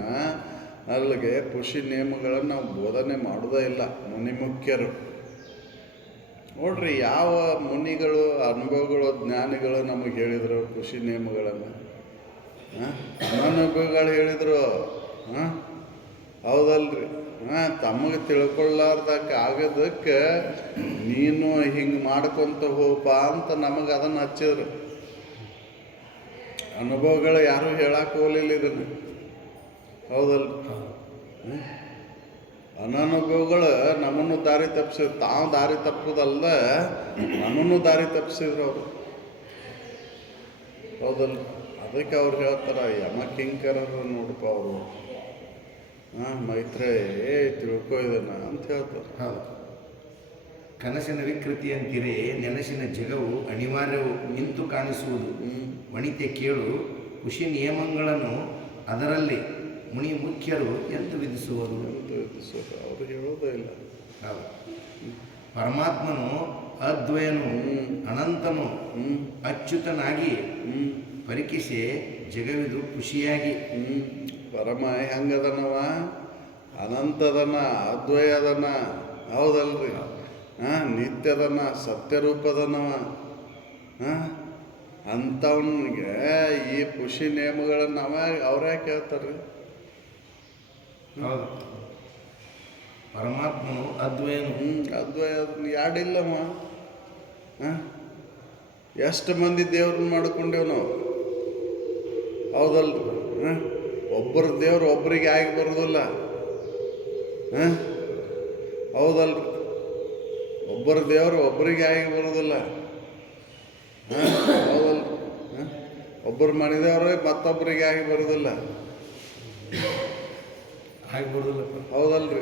ಅಲ್ಲಿಗೆ ಖುಷಿ ನಿಯಮಗಳನ್ನು ನಾವು ಬೋಧನೆ ಮಾಡೋದೇ ಇಲ್ಲ ಮುನಿಮುಖ್ಯರು. ನೋಡ್ರಿ, ಯಾವ ಮುನಿಗಳು, ಅನುಭವಗಳು, ಜ್ಞಾನಿಗಳು ನಮಗೆ ಹೇಳಿದರು ಖುಷಿ ನಿಯಮಗಳನ್ನು? ಅನುಭವಗಳು ಹೇಳಿದರು. ಹೌದಲ್ರಿ, ತಮಗೆ ತಿಳ್ಕೊಳ್ಳಾರ್ದಕ್ಕೆ ಆಗೋದಕ್ಕೆ ನೀನು ಹಿಂಗೆ ಮಾಡ್ಕೊತ ಹೋಗಪ್ಪ ಅಂತ ನಮಗೆ ಅದನ್ನು ಹಚ್ಚಿದ್ರು. ಅನುಭವಗಳು ಯಾರೂ ಹೇಳಕ್ಕೆ ಹೋಗಲಿಲ್ಲ ಇದನ್ನು. ಹೌದಲ್ಲ, ಅನನುಭವಗಳು ನಮ್ಮನ್ನು ದಾರಿ ತಪ್ಪಿಸಿದ್ರು. ತಾವು ದಾರಿ ತಪ್ಪುದಲ್ಲ, ನಮ್ಮನ್ನು ದಾರಿ ತಪ್ಪಿಸಿದ್ರು ಅವರು. ಹೌದಲ್ಲ, ಅದಕ್ಕೆ ಅವ್ರು ಹೇಳ್ತಾರೆ, ಯಮಕಿಂಕರರು ನೋಡಪ್ಪ ಅವರು, ಮೈತ್ರೇಯ ತಿಳ್ಕೊ ಇದನ್ನ ಅಂತ ಹೇಳ್ತಾರೆ. ಹೌದು. ಕನಸಿನ ವಿಕೃತಿ ಅಂತಿರೆ ನೆನಸಿನ ಜಗವು ಅನಿವಾರ್ಯವು ನಿಂತು ಕಾಣಿಸುವುದು ವಣಿತೆ ಕೇಳು ಖುಷಿ ನಿಯಮಗಳನ್ನು ಅದರಲ್ಲಿ ಮುನಿ ಮುಖ್ಯರು ಎಂದು ವಿಧಿಸುವರು. ಅವರು ಹೇಳೋದೇ ಇಲ್ಲ. ಹೌದು. ಪರಮಾತ್ಮನು ಅದ್ವಯನು ಅನಂತನು ಅಚ್ಯುತನಾಗಿ ಪರಿಕಿಸಿ ಜಗವಿದು ಖುಷಿಯಾಗಿ. ಪರಮ ಹೆಂಗದನವ? ಅನಂತದನ, ಅದ್ವಯದನ, ಹೌದಲ್ರಿ, ನಿತ್ಯದನ, ಸತ್ಯರೂಪದನವ. ಅಂಥವನಿಗೆ ಈ ಖುಷಿ ನಿಯಮಗಳನ್ನು ಅವ್ರ್ಯಾಕೆ ಹೇಳ್ತಾರೆ? ಹೌದು. ಪರಮಾತ್ಮನು ಅದ್ವಯನು. ಅದ್ವಯ ಯಾಡಿಲ್ಲವ. ಎಷ್ಟು ಮಂದಿ ದೇವ್ರನ್ನ ಮಾಡ್ಕೊಂಡೇವು ನಾವು? ಹೌದಲ್ರಿ, ಒಬ್ಬರ ದೇವ್ರು ಒಬ್ಬರಿಗೆ ಆಗಿ ಬರೋದಿಲ್ಲ. ಹೌದಲ್ರಿ, ಒಬ್ಬರ ದೇವರು ಒಬ್ಬರಿಗೆ ಆಗಿ ಬರೋದಿಲ್ಲ. ಹೌದಲ್ರಿ, ಒಬ್ಬರು ಮಾಡಿದವ್ರೆ ಮತ್ತೊಬ್ಬರಿಗೆ ಆಗಿ ಬರೋದಿಲ್ಲ. ಆಗಿ ಬರೋದಿಲ್ಲ. ಹೌದಲ್ರಿ,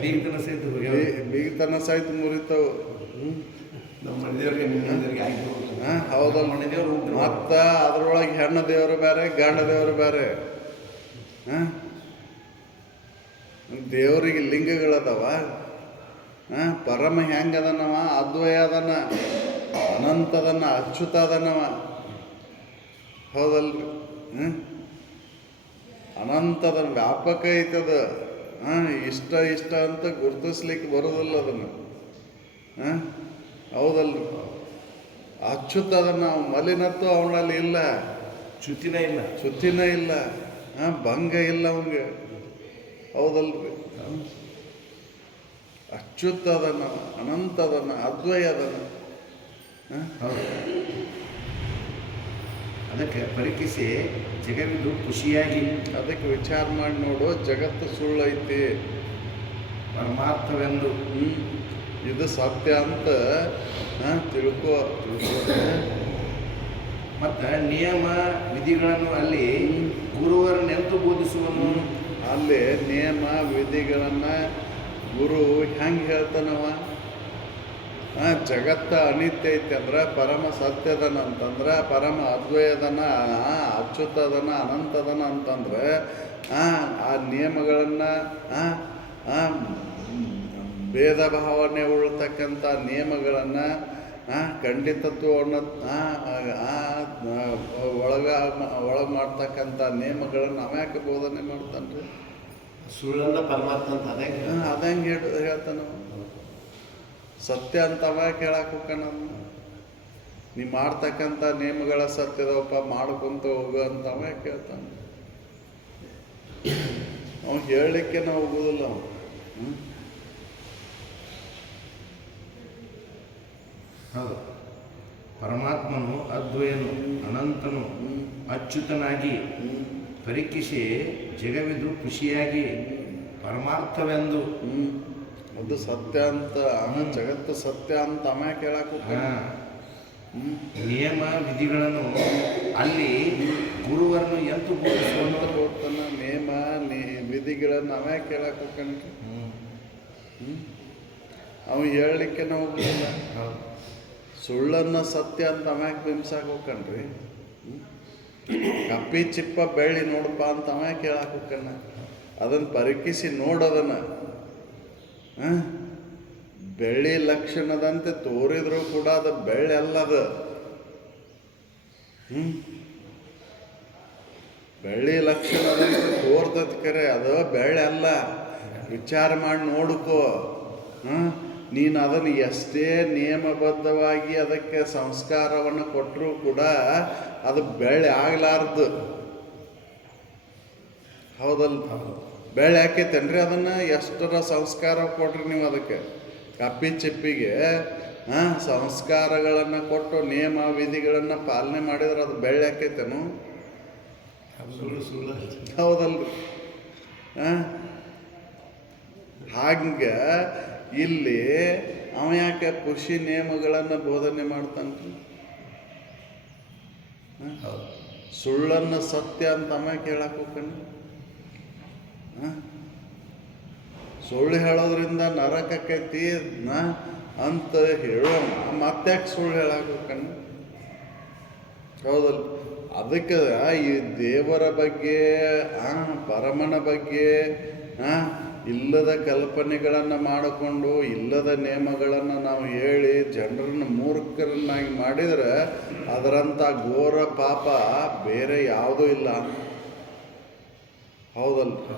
ಬೀಗತನ ಸಹಿತ ಮುರಿತಾವು. ಹೌದಲ್ಲ, ಮತ್ತ ಅದ್ರೊಳಗೆ ಹೆಣ್ಣು ದೇವರು ಬೇರೆ, ಗಂಡ ದೇವರು ಬೇರೆ. ದೇವರಿಗೆ ಲಿಂಗಗಳದವ. ಪರಮ ಹೆಂಗದನವ? ಅದ್ವಯ ಅದನ, ಅನಂತದನ, ಅಚ್ಯುತ ಅದನವ. ಹೌದಲ್ರಿ, ಅನಂತದನ ವ್ಯಾಪಕ ಐತದ. ಇಷ್ಟ ಅಂತ ಗುರುತಿಸ್ಲಿಕ್ಕೆ ಬರೋದಿಲ್ಲ ಅದನ್ನು. ಹೌದಲ್ರಿ, ಅಚ್ಯುತದನ್ನ ಮಲಿನತ್ವ ಅವನಲ್ಲಿ ಇಲ್ಲ, ಚ್ಯುತಿನೇ ಇಲ್ಲ, ಭಂಗ ಇಲ್ಲ ಅವಂಗೆ. ಹೌದಲ್ರಿ, ಅಚ್ಯುತದನ, ಅನಂತದನ, ಅದ್ವಯದನ. ಅದಕ್ಕೆ ಪರಿಕಿಸಿ ಜಗವಿದು ಖುಷಿಯಾಗಿ. ಅದಕ್ಕೆ ವಿಚಾರ ಮಾಡಿ ನೋಡು, ಜಗತ್ತು ಸುಳ್ಳೈತಿ, ಪರಮಾರ್ಥವೆಂದು ಇದು ಸತ್ಯ ಅಂತ ತಿಳ್ಕೊ. ಮತ್ತು ನಿಯಮ ವಿಧಿಗಳನ್ನು ಅಲ್ಲಿ ಗುರುವರನ್ನೆಂತು ಬೋಧಿಸುವನು? ಅಲ್ಲಿ ನಿಯಮ ವಿಧಿಗಳನ್ನು ಗುರು ಹೆಂಗೆ ಹೇಳ್ತಾನವ? ಜಗತ್ತ ಅನಿತ್ಯ ಐತಿ ಅಂದ್ರೆ ಪರಮ ಸತ್ಯದನ ಅಂತಂದ್ರೆ, ಪರಮ ಅದ್ವಯದನ, ಅಚ್ಯುತದನ, ಅನಂತದನ ಅಂತಂದ್ರೆ ಆ ನಿಯಮಗಳನ್ನು ಭೇದ ಭಾವನೆ ಉಳ್ತಕ್ಕಂಥ ನಿಯಮಗಳನ್ನು ಖಂಡಿತತ್ವವನ್ನು ಒಳಗೆ ಮಾಡ್ತಕ್ಕಂಥ ನಿಯಮಗಳನ್ನು ಅವ್ಯಾಕೆ ಬೋಧನೆ ಮಾಡ್ತಾನೆ ರೀ? ಸುಳ್ಳನ್ನ ಪರಮಾತ್ಮ ಅಂತ ಅದಂಗೆ ಹೇಳ್ತಾನ. ಸತ್ಯ ಅಂತ ಅವ್ಯಾಕೆ ಹೇಳಕ್ಕೆ ಹೋಗ್ತಾನ? ನೀ ಮಾಡ್ತಕ್ಕಂಥ ನಿಯಮಗಳ ಸತ್ಯದವಪ್ಪ ಮಾಡ್ಕೊಂತ ಹೋಗು ಅಂತ ಅವ್ಯಾಕೆ ಹೇಳ್ತಾನೆ? ಅವ್ನು ಹೇಳಲಿಕ್ಕೆ ನಾವು ಹೋಗೋದಿಲ್ಲ. ಅವನು ಹೌದು. ಪರಮಾತ್ಮನು ಅದ್ವಯನು, ಅನಂತನು, ಅಚ್ಯುತನಾಗಿ ಪರೀಕ್ಷಿಸಿ ಜಗವಿದು ಖುಷಿಯಾಗಿ ಪರಮಾರ್ಥವೆಂದು ಅದು ಸತ್ಯ ಅಂತ ಜಗತ್ತು ಸತ್ಯ ಅಂತ ಅಮ್ಯಾಕೆ ಹೇಳಕ್ಕೆ ನಿಯಮ ವಿಧಿಗಳನ್ನು ಅಲ್ಲಿ ಗುರುವರನ್ನು ಎಂತೂ ಬೋಧಿಸುವಂತ ಹೋಗ್ತಾನ. ನಿಯಮ ವಿಧಿಗಳನ್ನು ಅಮ್ಯಾಕೆ ಹೇಳಕ್ಕೆ ಹೋಗ್ತಾನೆ? ಅವ ಹೇಳಲಿಕ್ಕೆ ನಾವು ಹೋಗಿಲ್ಲ. ಸುಳ್ಳನ್ನು ಸತ್ಯ ಅಂತ ಅಮ್ಯಾಕೆ ಬಿಂಬಿಸಾಕ ಹೋಗ್ಕಣ್ರಿ? ಕಪ್ಪಿ ಚಿಪ್ಪ ಬೆಳ್ಳಿ ನೋಡಪ್ಪ ಅಂತ ಅಮ್ಯಾಕೆ ಹೇಳಕ್ಕೆ ಹೋಗ್ಕಣ್ಣ? ಅದನ್ನು ಪರೀಕ್ಷಿಸಿ ನೋಡೋದನ್ನ ಬೆಳ್ಳಿ ಲಕ್ಷಣದಂತೆ ತೋರಿದ್ರು ಕೂಡ ಅದು ಬೆಳ್ಳಿ ಅಲ್ಲದು. ಬೆಳ್ಳಿ ಲಕ್ಷಣದಂತೆ ತೋರ್ತದ ಕರೆ ಅದು ಬೆಳ್ಳಿ ಅಲ್ಲ. ವಿಚಾರ ಮಾಡಿ ನೋಡ್ಕೋ. ನೀನು ಅದನ್ನು ಎಷ್ಟೇ ನಿಯಮಬದ್ಧವಾಗಿ ಅದಕ್ಕೆ ಸಂಸ್ಕಾರವನ್ನು ಕೊಟ್ಟರೂ ಕೂಡ ಅದು ಬೆಳ್ಳಿ ಆಗಲಾರ್ದು. ಹೌದಲ್ಲ? ಬೆಳ್ಳಿ ಹಾಕೈತೇನ್ರಿ? ಅದನ್ನು ಎಷ್ಟರ ಸಂಸ್ಕಾರ ಕೊಟ್ರಿ ನೀವು ಅದಕ್ಕೆ. ಕಪ್ಪಿ ಚಿಪ್ಪಿಗೆ ಸಂಸ್ಕಾರಗಳನ್ನು ಕೊಟ್ಟು ನಿಯಮ ವಿಧಿಗಳನ್ನು ಪಾಲನೆ ಮಾಡಿದ್ರೆ ಅದು ಬೆಳ್ಳಿ ಹಾಕೈತೇನು? ಹೌದಲ್ರಿ? ಹಾಗೆ ಇಲ್ಲಿ ಅವ ಯಾಕೆ ಖುಷಿ ನಿಯಮಗಳನ್ನು ಬೋಧನೆ ಮಾಡ್ತಾನ್ರಿ? ಸುಳ್ಳನ್ನು ಸತ್ಯ ಅಂತ ಅಮ್ಯಾಕೆ ಹೇಳಕ್ಕೆ ಹೋಗ್ತಾನೆ? ಸುಳ್ಳು ಹೇಳೋದ್ರಿಂದ ನರಕಕ್ಕೈತಿ ಅಂತ ಹೇಳೋಣ, ಮತ್ತ್ಯಾಕೆ ಸುಳ್ಳು ಹೇಳಕ್ಕೆ ಹೋಗ್ತಾನೆ? ಹೌದಲ್ಲ? ಅದಕ್ಕೆ ಈ ದೇವರ ಬಗ್ಗೆ ಪರಮನ ಬಗ್ಗೆ ಇಲ್ಲದ ಕಲ್ಪನೆಗಳನ್ನು ಮಾಡಿಕೊಂಡು ಇಲ್ಲದ ನಿಯಮಗಳನ್ನು ನಾವು ಹೇಳಿ ಜನರನ್ನು ಮೂರ್ಖರನ್ನಾಗಿ ಮಾಡಿದರೆ ಅದರಂಥ ಘೋರ ಪಾಪ ಬೇರೆ ಯಾವುದೂ ಇಲ್ಲ. ಹೌದಲ್ಲ?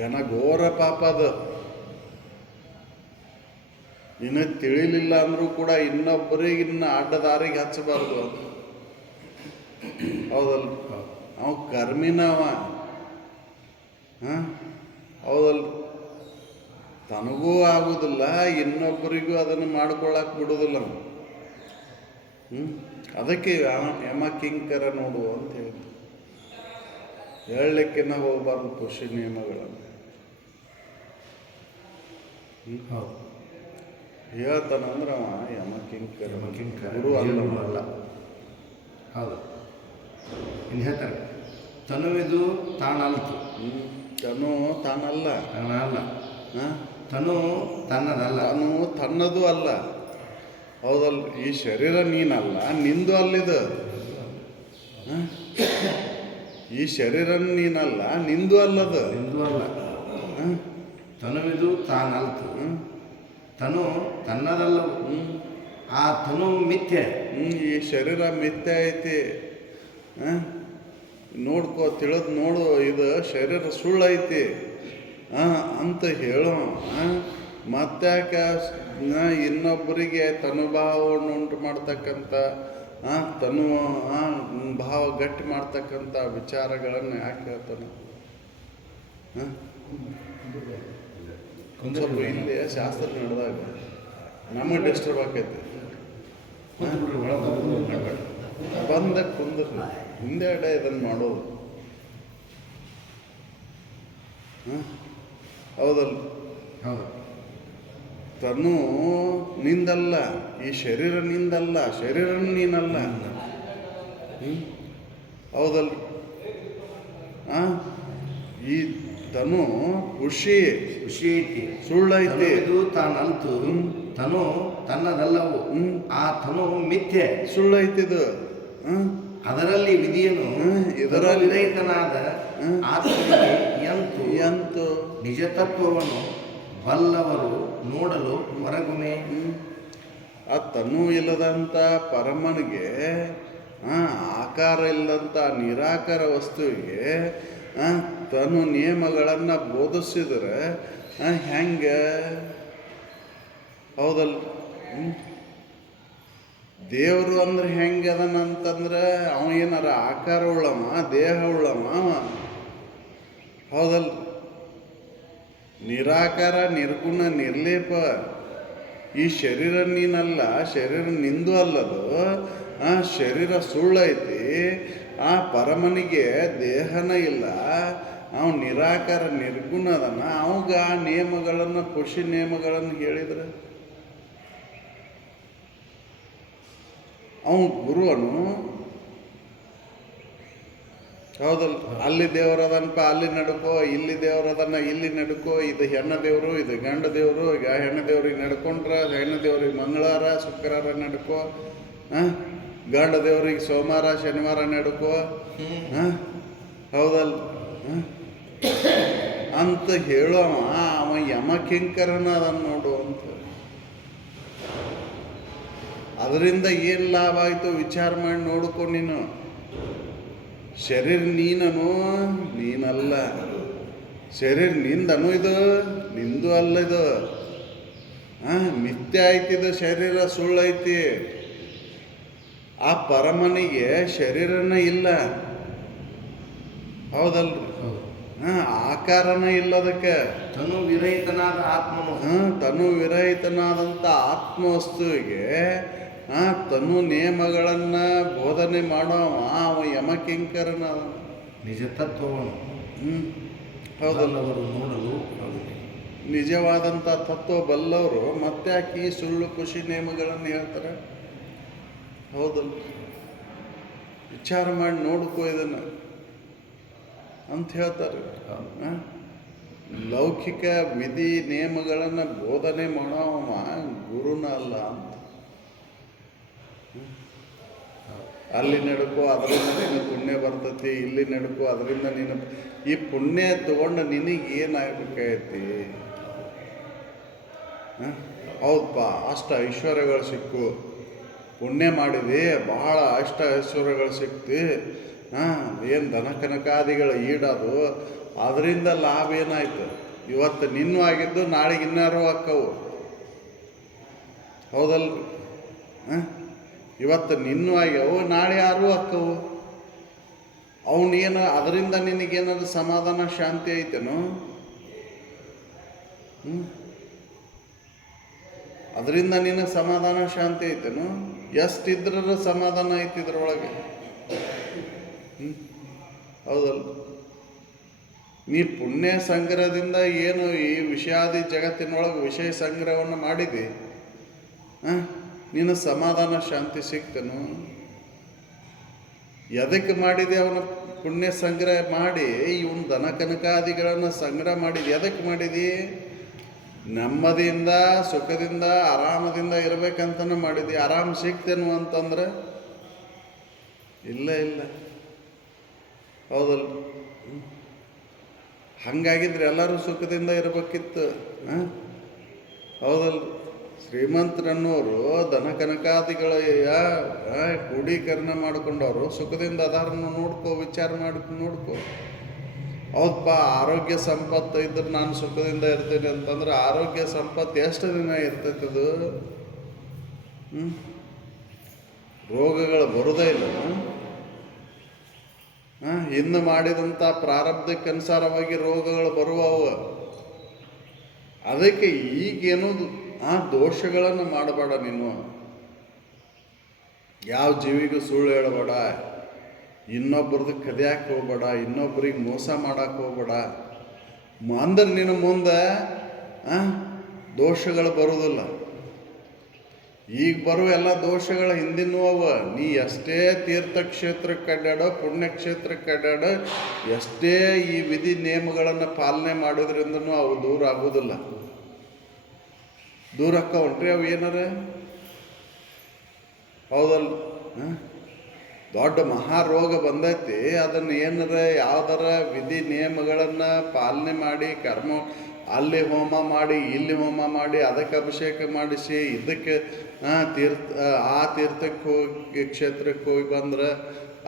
ಘನಘೋರ ಪಾಪ ಅದು. ಇನ್ನು ತಿಳಿಲಿಲ್ಲ ಅಂದರೂ ಕೂಡ ಇನ್ನೊಬ್ಬರಿಗೆ ಅಡ್ಡದಾರಿಗೆ ಹಚ್ಚಬಾರ್ದು. ಹೌದಲ್ಲ? ಅವ ಕರ್ಮಿನವ. ಹೌದಲ್ಲ? ತನಗೂ ಆಗುವುದಿಲ್ಲ, ಇನ್ನೊಬ್ಬರಿಗೂ ಅದನ್ನು ಮಾಡ್ಕೊಳ್ಳಕ್ಕೆ ಬಿಡೋದಿಲ್ಲ. ಅದಕ್ಕೆ ಯಮ ಕಿಂಕರ ನೋಡು ಅಂತ ಹೇಳಿ ಹೇಳಲಿಕ್ಕೆ ನಾವು ಹೋಗ್ಬಾರ್ದು ಖುಷಿ ನಿಯಮಗಳನ್ನು. ಹೇಳ್ತಾನಂದ್ರೆ ಅವ ಯಮ ಕಿಂಕರ ಗುರು ಅಲ್ಲ. ಹೌದು. ಇನ್ನು ಹೇಳ್ತಾರೆ ತನುವಿದು ತಾನಲ್ತು. ತನು ತಾನಲ್ಲ. ತನು ತನ್ನದಲ್ಲ. ತನು ತನ್ನದು ಅಲ್ಲ. ಹೌದಲ್ಲ? ಈ ಶರೀರ ನೀನಲ್ಲ, ನಿಂದು ಅಲ್ಲಿದು. ಈ ಶರೀರ ನೀನಲ್ಲ, ನಿಂದು ಅಲ್ಲದು. ನಿಂದು ಅಲ್ಲ. ತನುವಿದು ತಾನಲ್ತು. ತನು ತನ್ನದಲ್ಲವು. ಆ ತನು ಮಿಥ್ಯೆ. ಈ ಶರೀರ ಮಿಥ್ಯೆ ಐತಿ. ನೋಡ್ಕೋ, ತಿಳಿದು ನೋಡು, ಇದು ಶರೀರ ಸುಳ್ಳೈತಿ ಅಂತ ಹೇಳೋ. ಮತ್ತ್ಯಾಕೆ ಇನ್ನೊಬ್ಬರಿಗೆ ತನುಭಾವವನ್ನು ಉಂಟು ಮಾಡ್ತಕ್ಕಂಥ ತನು ಭಾವ ಗಟ್ಟಿ ಮಾಡ್ತಕ್ಕಂಥ ವಿಚಾರಗಳನ್ನು ಯಾಕೆ ಹೇಳ್ತಾನೆ? ಸ್ವಲ್ಪ ಇಲ್ಲಿ ಶಾಸ್ತ್ರ ನಡೆದಾಗ ನಮಗೆ ಡಿಸ್ಟರ್ಬ್ ಆಕೈತಿ. ಬಂದ ಕುಂದ್ರಿ ಹಿಂದೆಡೆ ಇದನ್ನು ಮಾಡೋದು. ಹೌದಲ್ಲ? ಹೌದು. ತನು ನಿಂದಲ್ಲ, ಈ ಶರೀರ ನಿಂದಲ್ಲ, ಶರೀರ ನೀನಲ್ಲ. ಹೌದಲ್ಲ? ಈ ತನು ಖುಷಿ ಖುಷಿ ಐತಿ, ಸುಳ್ಳೈತಿ, ಇದು ತಾನಂತು ತನು ತನ್ನದಲ್ಲವು, ಆ ತನು ಮಿಥ್ಯೆ ಸುಳ್ಳೈತಿದು. ಅದರಲ್ಲಿ ವಿಧಿಯನು ಇದರಲ್ಲಿ ವಿರಹಿತನಾದ ಆತ್ಮನಿಗೆ ಎಂತು ನಿಜ ತತ್ವವನ್ನು ಬಲ್ಲವರು ನೋಡಲು ಹೊರಗುಮೆ. ಆ ತನು ಇಲ್ಲದಂಥ ಪರಮನಿಗೆ, ಆಕಾರ ಇಲ್ಲದಂಥ ನಿರಾಕಾರ ವಸ್ತುವಿಗೆ ತನು ನಿಯಮಗಳನ್ನು ಬೋಧಿಸಿದ್ರೆ ಹೆಂಗೆ? ಹೌದಲ್ಲ? ದೇವರು ಅಂದ್ರೆ ಹೆಂಗೆ ಅದನಂತಂದ್ರೆ ಅವ ಏನಾರ ಆಕಾರ ಉಳ್ಳವ, ದೇಹ ಉಳ್ಳವ ಅವ. ಹೌದಲ್ಲ? ನಿರಾಕಾರ, ನಿರ್ಗುಣ, ನಿರ್ಲೇಪ. ಈ ಶರೀರ ನೀನಲ್ಲ, ಶರೀರ ನಿಂದು ಅಲ್ಲದು. ಶರೀರ ಸುಳ್ಳೈತಿ. ಆ ಪರಮನಿಗೆ ದೇಹನ ಇಲ್ಲ, ಅವ ನಿರಾಕಾರ ನಿರ್ಗುಣ ಅದನ್ನ. ಅವಾಗ ಆ ನಿಯಮಗಳನ್ನು, ಖುಷಿ ನಿಯಮಗಳನ್ನು ಹೇಳಿದ್ರೆ ಅವನು ಗುರುವನು. ಹೌದಲ್ಲ? ಅಲ್ಲಿ ದೇವರದನಪ್ಪ, ಅಲ್ಲಿ ನಡ್ಕೋ, ಇಲ್ಲಿ ದೇವರದನ್ನ, ಇಲ್ಲಿ ನಡ್ಕೋ. ಇದು ಹೆಣ್ಣ ದೇವರು, ಇದು ಗಂಡ ದೇವರು. ಈಗ ಹೆಣ್ಣು ದೇವ್ರಿಗೆ ನಡ್ಕೊಂಡ್ರೆ ಹೆಣ್ಣು ದೇವ್ರಿಗೆ ಮಂಗಳವಾರ ಶುಕ್ರವಾರ ನಡ್ಕೋ, ಗಂಡ ದೇವ್ರಿಗೆ ಸೋಮವಾರ ಶನಿವಾರ ನಡ್ಕೋ. ಹೌದಲ್ಲ? ಅಂತ ಹೇಳೋವ ಅವ ಯಮಕಿಂಕರನ ಅದನ್ನು ನೋಡು ಅಂತ. ಅದರಿಂದ ಏನು ಲಾಭ ಆಯಿತು ವಿಚಾರ ಮಾಡಿ ನೋಡ್ಕೊ ನೀನು. ಶರೀರ ನೀನಲ್ಲ. ಶರೀರ ನಿಂದನು, ಇದು ನಿಂದು ಅಲ್ಲ. ಇದು ಮಿಥ್ಯೆ ಆಯ್ತಿದು. ಶರೀರ ಸುಳ್ಳೈತಿ. ಆ ಪರಮನಿಗೆ ಶರೀರನ ಇಲ್ಲ. ಹೌದಲ್ರಿ? ಆಕಾರನ ಇಲ್ಲದಕ್ಕೆ. ತನು ವಿರಹಿತನಾದ ಆತ್ಮನು, ತನು ವಿರಹಿತನಾದಂಥ ಆತ್ಮವಸ್ತುವಿಗೆ ತನು ನಿಯಮಗಳನ್ನು ಬೋಧನೆ ಮಾಡೋವ ಅವ ಯಮಕಿಂಕರನ. ನಿಜ ತತ್ವವನ್ನು ಹೌದಲ್ಲವರು ನೋಡಲು ನಿಜವಾದಂಥ ತತ್ವ ಬಲ್ಲವರು ಮತ್ತೆ ಯಾಕೆ ಈ ಸುಳ್ಳು ಖುಷಿ ನಿಯಮಗಳನ್ನು ಹೇಳ್ತಾರೆ? ಹೌದಲ್ಲ? ವಿಚಾರ ಮಾಡಿ ನೋಡ್ಕೋ ಇದನ್ನು ಅಂತ ಹೇಳ್ತಾರೆ. ಲೌಕಿಕ ವಿಧಿ ನಿಯಮಗಳನ್ನು ಬೋಧನೆ ಮಾಡೋವ ಗುರುನ ಅಲ್ಲ ಅಂತ. ಅಲ್ಲಿ ನಡ್ಕೋ, ಅದರಿಂದ ನೀನು ಪುಣ್ಯ ಬರ್ತತಿ. ಇಲ್ಲಿ ನಡ್ಕೋ, ಅದರಿಂದ ನೀನು ಈ ಪುಣ್ಯ ತಗೊಂಡು ನಿನಗೆ ಏನಾಗಬೇಕಾಗೈತಿ? ಹೌದಪ್ಪ, ಅಷ್ಟ ಐಶ್ವರ್ಯಗಳು ಸಿಕ್ಕು, ಪುಣ್ಯ ಮಾಡಿದೆ, ಬಹಳ ಅಷ್ಟ ಐಶ್ವರ್ಯಗಳು ಸಿಕ್ತಿ. ಏನು ದನ ಕನಕಾದಿಗಳು ಈಡೋದು, ಅದರಿಂದ ಲಾಭ ಏನಾಯ್ತು? ಇವತ್ತು ನಿನ್ನೂ ಆಗಿದ್ದು ನಾಳೆಗೆ ಇನ್ನಾರು ಅಕ್ಕವು. ಹೌದಲ್ರಿ? ಇವತ್ತು ನಿನ್ನೂ ಆಗ್ಯಾವು, ನಾಳೆ ಯಾರು ಅಕ್ಕವು. ಅವನೇನು ಅದರಿಂದ ನಿನಗೇನಾದ್ರು ಸಮಾಧಾನ ಶಾಂತಿ ಐತೇನು? ಅದರಿಂದ ನಿನಗೆ ಸಮಾಧಾನ ಶಾಂತಿ ಐತೇನು? ಎಷ್ಟಿದ್ರ ಸಮಾಧಾನ ಐತಿ ಇದ್ರೊಳಗೆ? ಹೌದಲ್ಲ? ನೀ ಪುಣ್ಯ ಸಂಗ್ರಹದಿಂದ ಏನು ಈ ವಿಷಯಾದಿ ಜಗತ್ತಿನೊಳಗೆ ವಿಷಯ ಸಂಗ್ರಹವನ್ನು ಮಾಡಿದಿ, ನೀನು ಸಮಾಧಾನ ಶಾಂತಿ ಸಿಗ್ತೇನು? ಎದಕ್ಕೆ ಮಾಡಿದೆ? ಅವನ ಪುಣ್ಯ ಸಂಗ್ರಹ ಮಾಡಿ ಇವನು ದನ ಕನಕಾದಿಗಳನ್ನು ಸಂಗ್ರಹ ಮಾಡಿದೆ. ಎದಕ್ಕೆ ಮಾಡಿದಿ? ನೆಮ್ಮದಿಯಿಂದ, ಸುಖದಿಂದ, ಆರಾಮದಿಂದ ಇರಬೇಕಂತನೂ ಮಾಡಿದಿ. ಆರಾಮ ಸಿಗ್ತೇನು ಅಂತಂದ್ರೆ ಇಲ್ಲ. ಹೌದಲ್ಲ? ಹಂಗಾಗಿದ್ರೆ ಎಲ್ಲರೂ ಸುಖದಿಂದ ಇರಬೇಕಿತ್ತು. ಹೌದಲ್ಲ? ಶ್ರೀಮಂತರನ್ನೋರು ದನ ಕನಕಾದಿಗಳ ಕ್ರೋಢೀಕರಣ ಮಾಡಿಕೊಂಡವರು ಸುಖದಿಂದ ಅದಾರನ್ನು ನೋಡ್ಕೋ, ವಿಚಾರ ಮಾಡಿ ನೋಡ್ಕೋ. ಹೌದಪ್ಪ, ಆರೋಗ್ಯ ಸಂಪತ್ತು ಇದ್ರೆ ನಾನು ಸುಖದಿಂದ ಇರ್ತೇನೆ ಅಂತಂದ್ರೆ ಆರೋಗ್ಯ ಸಂಪತ್ತು ಎಷ್ಟು ದಿನ ಇರ್ತೈತದು? ರೋಗಗಳು ಬರೋದೇ ಇಲ್ಲ. ಇನ್ನು ಮಾಡಿದಂಥ ಪ್ರಾರಬ್ಧಕ್ಕೆ ಅನುಸಾರವಾಗಿ ರೋಗಗಳು ಬರುವವು. ಅದಕ್ಕೆ ಈಗೇನು ದೋಷಗಳನ್ನು ಮಾಡಬೇಡ ನೀನು. ಯಾವ ಜೀವಿಗೂ ಸುಳ್ಳು ಹೇಳಬೇಡ, ಇನ್ನೊಬ್ಬರದ್ದು ಕದಿಯಾಕೆ ಹೋಗ್ಬೇಡ, ಇನ್ನೊಬ್ಬರಿಗೆ ಮೋಸ ಮಾಡಕ್ಕೆ ಹೋಗ್ಬೇಡ. ಅಂದ್ರೆ ನೀನು ಮುಂದೆ ದೋಷಗಳು ಬರುವುದಿಲ್ಲ. ಈಗ ಬರುವ ಎಲ್ಲ ದೋಷಗಳ ಹಿಂದಿನೂ ಅವ. ನೀ ಎಷ್ಟೇ ತೀರ್ಥಕ್ಷೇತ್ರಕ್ಕೆ ಅಡ್ಡಾಡೋ, ಪುಣ್ಯಕ್ಷೇತ್ರಕ್ಕೆ ಅಡ್ಡಾಡೋ, ಎಷ್ಟೇ ಈ ವಿಧಿ ನಿಯಮಗಳನ್ನು ಪಾಲನೆ ಮಾಡೋದ್ರಿಂದನೂ ಅವು ದೂರ ಆಗೋದಿಲ್ಲ. ದೂರ ಹೊಂಟ್ರಿ ಅವು ಏನಾರ. ಹೌದಲ್ಲ? ದೊಡ್ಡ ಮಹಾರೋಗ ಬಂದೈತಿ, ಅದನ್ನು ಏನಾರ ಯಾವ್ದಾರ ವಿಧಿ ನಿಯಮಗಳನ್ನು ಪಾಲನೆ ಮಾಡಿ, ಕರ್ಮ ಅಲ್ಲಿ ಹೋಮ ಮಾಡಿ, ಇಲ್ಲಿ ಹೋಮ ಮಾಡಿ, ಅದಕ್ಕೆ ಅಭಿಷೇಕ ಮಾಡಿಸಿ, ಇದಕ್ಕೆ ಆ ತೀರ್ಥಕ್ಕೆ ಹೋಗಿ, ಕ್ಷೇತ್ರಕ್ಕೆ ಹೋಗಿ ಬಂದ್ರೆ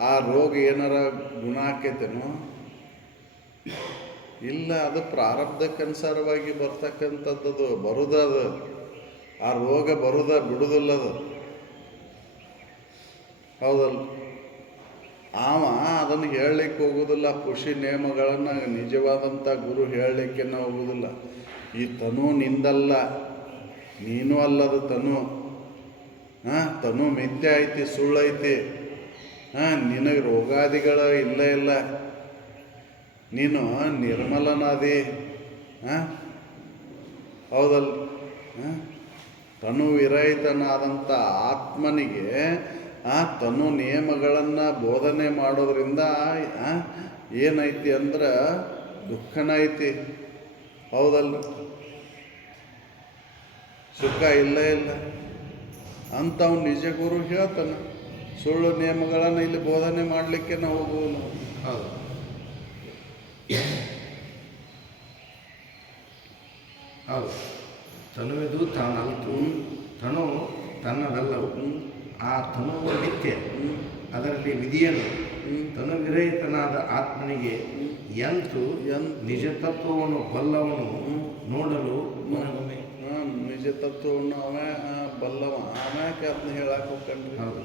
ಆ ರೋಗ ಏನಾರ ಗುಣ ಆಕೈತೇನೋ? ಇಲ್ಲ, ಅದು ಪ್ರಾರಬ್ಧಕ್ಕನುಸಾರವಾಗಿ ಬರ್ತಕ್ಕಂಥದ್ದು ಬರುದದು. ಆ ರೋಗ ಬಿಡುದಿಲ್ಲ ಅದು. ಹೌದಲ್ಲ? ಅದನ್ನು ಹೇಳಲಿಕ್ಕೆ ಹೋಗೋದಿಲ್ಲ. ಖುಷಿ ನಿಯಮಗಳನ್ನು ನಿಜವಾದಂಥ ಗುರು ಹೇಳಲಿಕ್ಕೆ ಹೋಗೋದಿಲ್ಲ. ಈ ತನು ನಿಂದಲ್ಲ, ನೀನು ಅಲ್ಲದು ತನು. ತನು ಮಿಥ್ಯೆ ಐತಿ, ಸುಳ್ಳೈತಿ. ನಿನಗೆ ರೋಗಾದಿಗಳು ಇಲ್ಲ. ನೀನು ನಿರ್ಮಲನಾದಿ. ಹೌದಲ್ಲ? ತನು ವಿರಹಿತನಾದಂಥ ಆತ್ಮನಿಗೆ ತನು ನಿಯಮಗಳನ್ನು ಬೋಧನೆ ಮಾಡೋದ್ರಿಂದ ಏನೈತಿ ಅಂದ್ರೆ ದುಃಖನ ಐತಿ. ಹೌದಲ್ಲ? ಸುಖ ಇಲ್ಲ ಅಂಥವು ನಿಜ ಗುರು ಹೇಳ್ತಾನೆ. ಸುಳ್ಳು ನಿಯಮಗಳನ್ನು ಇಲ್ಲಿ ಬೋಧನೆ ಮಾಡಲಿಕ್ಕೆ ನಾವು ಹೋಗುವುದು. ಹೌದು. ತನುವಿದು ತಾನಲ್ತು, ತನು ತನ್ನದಲ್ಲವು. ಆ ತನುವು ನಿತ್ಯ, ಅದರಲ್ಲಿ ವಿಧಿಯನ್ನು ತನು ವಿರಹಿತನಾದ ಆತ್ಮನಿಗೆ ಎಂತು ನಿಜ ತತ್ವವನ್ನು ಬಲ್ಲವನು ನೋಡಲು ಮನಗೊಮ್ಮೆ. ನಿಜ ತತ್ವವನ್ನು ಬಲ್ಲವ ಆಮ್ಯಾಕೆ ಅದನ್ನ ಹೇಳಕ್ಕೆ ಹೋಗ್ಕಂಡ್ರಿ. ಹೌದು,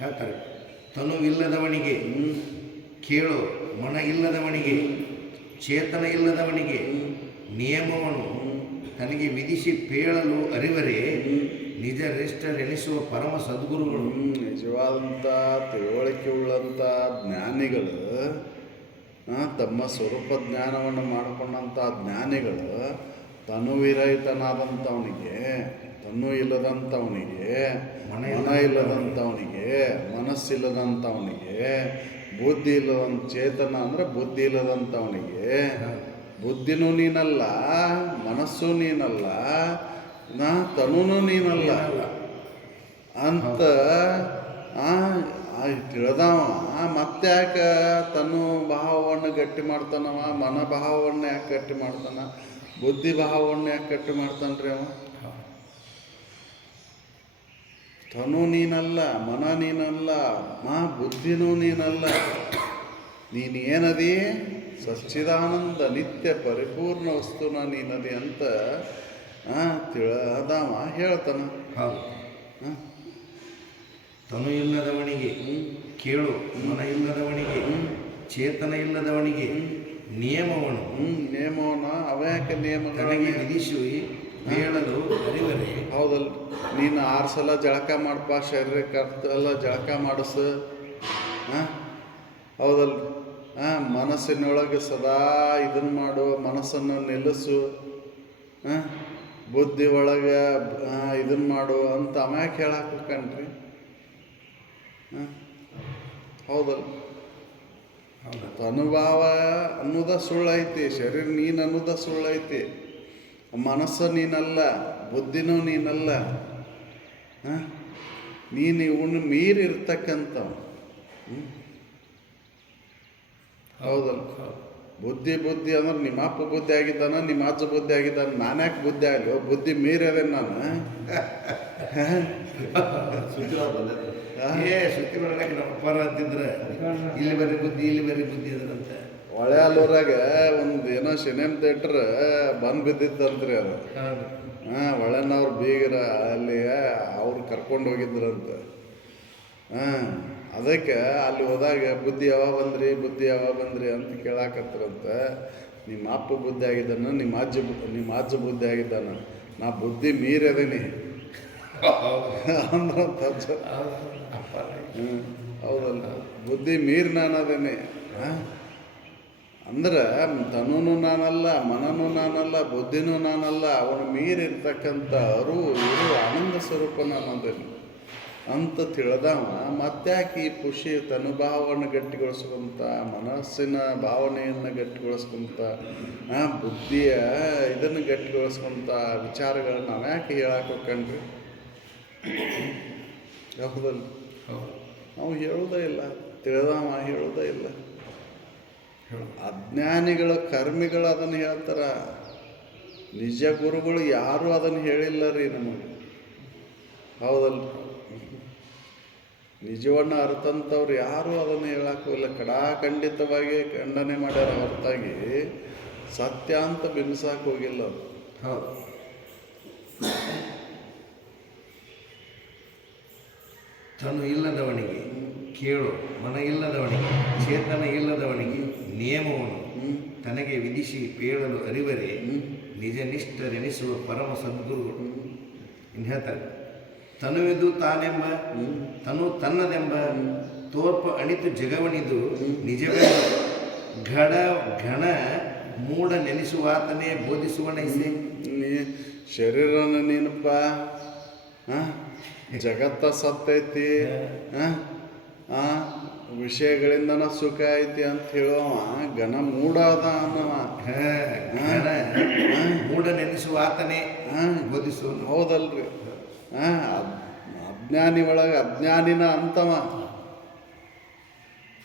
ಹೇಳ್ತಾರೆ. ತನು ಇಲ್ಲದವನಿಗೆ ಕೇಳು, ಮನ ಇಲ್ಲದವನಿಗೆ, ಚೇತನ ಇಲ್ಲದವನಿಗೆ ನಿಯಮವನ್ನು ತನಗೆ ವಿಧಿಸಿ ಪೇಳಲು ಅರಿವರೇ ನಿಜರೆಷ್ಟರೆನಿಸುವ ಪರಮ ಸದ್ಗುರುಗಳು. ನಿಜವಾದಂಥ ತಿಳುವಳಿಕೆ ಉಳ್ಳಂಥ ಜ್ಞಾನಿಗಳು, ತಮ್ಮ ಸ್ವರೂಪ ಜ್ಞಾನವನ್ನು ಮಾಡಿಕೊಂಡಂಥ ಜ್ಞಾನಿಗಳು ತನುವಿರಹಿತನಾದಂಥವನಿಗೆ, ತನು ಇಲ್ಲದಂಥವನಿಗೆ, ಮನ ಇಲ್ಲದಂಥವನಿಗೆ, ಮನಸ್ಸಿಲ್ಲದಂಥವನಿಗೆ, ಬುದ್ಧಿ ಇಲ್ಲದಂಥ, ಚೇತನ ಅಂದರೆ ಬುದ್ಧಿ ಇಲ್ಲದಂಥವನಿಗೆ, ಬುದ್ಧಿನೂ ನೀನಲ್ಲ, ಮನಸ್ಸು ನೀನಲ್ಲ, ತನುನೂ ನೀನಲ್ಲ ಅಂತ ತಿಳಿದವ ಮತ್ತೆ ಯಾಕೆ ತನು ಭಾವವನ್ನು ಗಟ್ಟಿ ಮಾಡ್ತಾನವ? ಮನ ಭಾವವನ್ನು ಯಾಕೆ ಗಟ್ಟಿ ಮಾಡ್ತಾನ? ಬುದ್ಧಿ ಭಾವವನ್ನು ಯಾಕೆ ಗಟ್ಟಿ ಮಾಡ್ತಾನ್ರಿ ಅವ? ತನು ನೀನಲ್ಲ, ಮನ ನೀನಲ್ಲ, ಬುದ್ಧಿನೂ ನೀನಲ್ಲ. ನೀನೇನದಿ? ಸಚ್ಚಿದಾನಂದ ನಿತ್ಯ ಪರಿಪೂರ್ಣ ವಸ್ತುನ ನೀನದಿ ಅಂತ ತಿಳಿದವ ಹೇಳ್ತಾನ. ಹೌದು. ತನು ಇಲ್ಲದವನಿಗೆ ಕೇಳು, ಮನ ಇಲ್ಲದವನಿಗೆ, ಚೇತನ ಇಲ್ಲದವನಿಗೆ ನಿಯಮವನ್ನು ಅವ್ಯಾಕೆ ನಿಯಮಗಳಿಗೆ ವಿಧಿಸಿ ಹೇಳಲು ಅರಿವರೇ. ಹೌದಲ್ಲ? ನೀನು 6 ಸಲ ಜಳಕ ಮಾಡಪ್ಪ, ಶರೀರಕ್ಕೆ ಎಲ್ಲ ಜಳಕ ಮಾಡಿಸು. ಹೌದಲ್ಲ? ಮನಸ್ಸಿನೊಳಗೆ ಸದಾ ಇದನ್ನು ಮಾಡು, ಮನಸ್ಸನ್ನು ನಿಲ್ಲಿಸು, ಬುದ್ಧಿ ಒಳಗೆ ಇದನ್ನು ಮಾಡು ಅಂತ ಅಮ್ಯಾಕೆ ಹೇಳಕ್ಕೆ ಹೋಗ್ಕಂಡ್ರಿ. ಹೌದಲ್ಲ? ಅನುಭವ ಅನ್ನೋದ ಸುಳ್ಳೈತಿ, ಶರೀರ ನೀನು ಅನ್ನೋದ ಸುಳ್ಳೈತಿ, ಮನಸ್ಸು ನೀನಲ್ಲ, ಬುದ್ಧಿನೂ ನೀನಲ್ಲ. ನೀನು ಇವನು ಮೀರಿರ್ತಕ್ಕಂಥವು. ಹೌದಲ್ಲ? ಬುದ್ಧಿ ಅಂದ್ರೆ ನಿಮ್ಮ ಅಪ್ಪ ಬುದ್ಧಿ ಆಗಿದ್ದಾನ, ನಿಮ್ಮ ಅಜ್ಜ ಬುದ್ಧಿ ಆಗಿದ್ದಾನ, ನಾನು ಯಾಕೆ ಬುದ್ಧಿ ಆಗಲಿ? ಬುದ್ಧಿ ಮೀರದೆ ನಾನು. ಸುತ್ತಿ ಬರಲಿಕ್ಕೆ ನಮ್ಮ ಅಪ್ಪಾರ ಅಂತಿದ್ರೆ ಇಲ್ಲಿ ಬರೀ ಬುದ್ಧಿ ಅದಂತೆ. ಹೊಳೆ ಅಲ್ಲೂರಾಗ ಒಂದು ಏನೋ ಸಿನಿಮಾ ಥಿಯೇಟ್ರ್ ಬಂದು ಬಿದ್ದಿತ್ತಂತ್ರಿ ಅದು. ಹೊಳೆನವ್ರು ಬೀಗರ ಅಲ್ಲಿ ಅವ್ರು ಕರ್ಕೊಂಡು ಹೋಗಿದ್ರಂತ. ಅದಕ್ಕೆ ಅಲ್ಲಿ ಹೋದಾಗ ಬುದ್ಧಿ ಯಾವಾಗ ಬಂದ್ರಿ ಅಂತ ಕೇಳಾಕತ್ರಂತ. ನಿಮ್ಮ ಅಪ್ಪ ಬುದ್ಧಿ ಆಗಿದ್ದಾನ, ನಿಮ್ಮ ಅಜ್ಜ ಬುದ್ಧಿ ಆಗಿದ್ದಾನ, ನಾ ಬುದ್ಧಿ ಮೀರದೇನಿ ಅಂದ್ರಂತ ಅಜ್ಜ. ಹೌದಲ್ಲ? ಬುದ್ಧಿ ಮೀರಿ ನಾನು ಅದೇನೆ ಅಂದ್ರೆ ತನುನು ನಾನಲ್ಲ, ಮನನೂ ನಾನಲ್ಲ, ಬುದ್ಧಿನೂ ನಾನಲ್ಲ, ಅವನು ಮೀರಿರ್ತಕ್ಕಂಥ ಇರು ಆನಂದ ಸ್ವರೂಪ ನಾನಂದೇನು ಅಂತ ತಿಳಿದವ ಮತ್ತ್ಯಾಕೆ ಈ ಖುಷಿ ತನುಭಾವವನ್ನು ಗಟ್ಟಿಗೊಳಿಸ್ಕೊಂತ, ಮನಸ್ಸಿನ ಭಾವನೆಯನ್ನು ಗಟ್ಟಿಗೊಳಿಸ್ಕೊಂತ, ಬುದ್ಧಿಯ ಇದನ್ನು ಗಟ್ಟಿಗೊಳಿಸ್ಕೊಂತ ವಿಚಾರಗಳನ್ನ ನಾವು ಯಾಕೆ ಹೇಳಕ್ಕೆ ಹೋಗ್ಕಂಡ್ರಿ? ಹೌದಲ್ಲ? ನಾವು ಹೇಳೋದೇ ಇಲ್ಲ, ತಿಳಿದವ ಹೇಳೋದೇ ಇಲ್ಲ. ಅಜ್ಞಾನಿಗಳು ಕರ್ಮಿಗಳು ಅದನ್ನು ಹೇಳ್ತಾರ, ನಿಜ ಗುರುಗಳು ಯಾರೂ ಅದನ್ನು ಹೇಳಿಲ್ಲ ರೀ ನಮಗೆ. ಹೌದಲ್ಲ? ನಿಜವನ್ನು ಅರ್ಥಂಥವ್ರು ಯಾರೂ ಅದನ್ನು ಹೇಳಕ್ಕೋಲ್ಲ. ಕಡಾಖಂಡಿತವಾಗಿ ಖಂಡನೆ ಮಾಡ್ಯಾರ ಹೊರತಾಗಿ ಸತ್ಯ ಅಂತ ಬಿಂಬಿಸಕ್ಕೆ ಹೋಗಿಲ್ಲ ಅದು. ಹೌದು. ತನು ಇಲ್ಲದವನಿಗೆ ಕೇಳು, ಮನ ಇಲ್ಲದವನಿಗೆ, ಚೇತನ ಇಲ್ಲದವನಿಗೆ ನಿಯಮವನ್ನು ತನಗೆ ವಿಧಿಸಿ ಪೇಳಲು ಅರಿವರೆ ನಿಜನಿಷ್ಠರೆನಿಸುವ ಪರಮ ಸದ್ಗುರುಗಳು ಇನ್ನು ಹೇಳ್ತಾರೆ. ತನುವಿದು ತಾನೆಂಬ, ತನು ತನ್ನದೆಂಬ ತೋರ್ಪ ಅಣಿತು ಜಗವಣಿದು ನಿಜವೆಂಬ ಘಣ ಮೂಢ ನೆನೆಸುವಾತನೇ ಬೋಧಿಸುವನೈಸೆ. ಶರೀರನ ನೀನಪ್ಪ, ಜಗತ್ತ ಸತ್ತೈತಿ, ವಿಷಯಗಳಿಂದನ ಸುಖ ಐತಿ ಅಂತ ಹೇಳುವ ಘನ ಮೂಢ ಅದ ಅನ್ನವ. ಮೂಢ ನೆನೆಸುವಾತನೇ ಬೋಧಿಸುವ. ಹೌದಲ್ರಿ? ಅಜ್ಞಾನಿ ಒಳಗೆ ಅಜ್ಞಾನಿನ ಅಂತವ.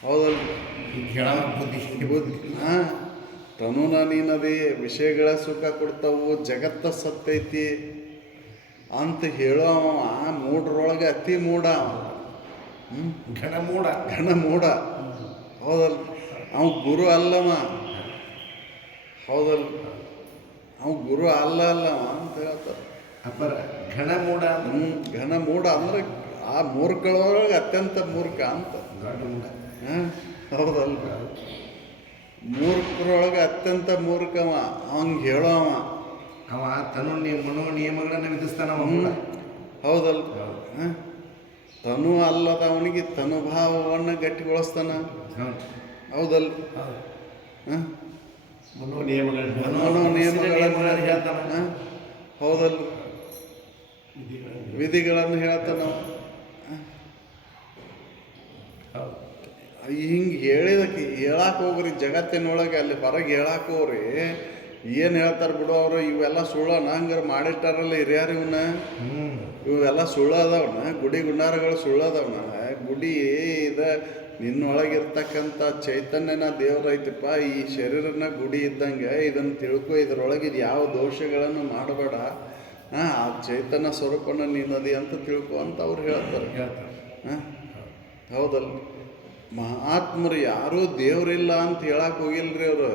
ಹೌದಲ್ರಿ? ಬುದ್ಧಿ ತನುನ ನೀನದಿ, ವಿಷಯಗಳ ಸುಖ ಕೊಡ್ತಾವು, ಜಗತ್ತ ಸತ್ತೈತಿ ಅಂತ ಹೇಳೋ ಮೂಢರೊಳಗೆ ಅತಿ ಮೂಢ. ಘನ ಮೂಢ. ಹೌದಲ್ಲ? ಅವ ಗುರು ಅಲ್ಲವ. ಹೌದಲ್ಲ? ಅವ ಗುರು ಅಲ್ಲವ ಅಂತ ಹೇಳ್ತಾರೆ. ಅಪರ ಘನ ಮೂಢ. ಘನ ಮೂಢ ಅಂದ್ರೆ ಆ ಮೂರ್ಖಳೊಳಗೆ ಅತ್ಯಂತ ಮೂರ್ಖ ಅಂತ. ಹೌದಲ್ಲ? ಮೂರ್ಖರೊಳಗೆ ಅತ್ಯಂತ ಮೂರ್ಖವ, ಅವಂಗೆ ಹೇಳೋವ. ಅವ ತನು ಮನೋ ನಿಯಮಗಳನ್ನು ವಿಧಿಸ್ತಾನವ. ಹೌದಲ್ಲ? ತನು ಅಲ್ಲದವನಿಗೆ ತನುಭಾವವನ್ನು ಗಟ್ಟಿಗೊಳಿಸ್ತಾನ. ಹೌದಲ್ಲ? ಮನೋ ನಿಯಮಗಳನ್ನು ಹೇಳ್ತಾನ. ಹೌದಲ್ಲ? ವಿಧಿಗಳನ್ನು ಹೇಳ್ತಾನ. ಹಿಂಗೆ ಹೇಳಿದಕ್ಕೆ ಹೇಳಕ್ಕೆ ಹೋಗ್ರಿ, ಜಗತ್ತಿನೊಳಗೆ ಅಲ್ಲಿ ಹೊರಗೆ ಹೇಳಕ್ಕೆ ಹೋಗ್ರಿ, ಏನು ಹೇಳ್ತಾರೆ ಬಿಡು ಅವರು, ಇವೆಲ್ಲ ಸುಳ್ಳನ ಹಂಗಾರೆ ಮಾಡಿಟ್ಟಾರಲ್ಲ ಹಿರಿಯರು ಇವನ್ನ, ಇವೆಲ್ಲ ಸುಳ್ಳು ಅದಾವನ, ಗುಡಿ ಗುಂಡಾರಗಳು ಸುಳ್ಳು ಅದಾವನ. ಗುಡಿ ನಿನ್ನೊಳಗಿರ್ತಕ್ಕಂಥ ಚೈತನ್ಯನ ದೇವ್ರ ಐತಪ್ಪ, ಈ ಶರೀರನ ಗುಡಿ ಇದ್ದಂಗೆ ಇದನ್ನು ತಿಳ್ಕೊ, ಇದರೊಳಗೆ ಇದು ಯಾವ ದೋಷಗಳನ್ನು ಮಾಡಬೇಡ, ಆ ಚೈತನ್ಯ ಸ್ವರೂಪನ ನೀನದಿ ಅಂತ ತಿಳ್ಕೊ ಅಂತ ಅವ್ರು ಹೇಳ್ತಾರೆ. ಹೌದಲ್ಲ? ಮಹಾತ್ಮರು ಯಾರೂ ದೇವ್ರಿಲ್ಲ ಅಂತ ಹೇಳಕ್ಕೆ ಹೋಗಿಲ್ರಿ ಅವರು.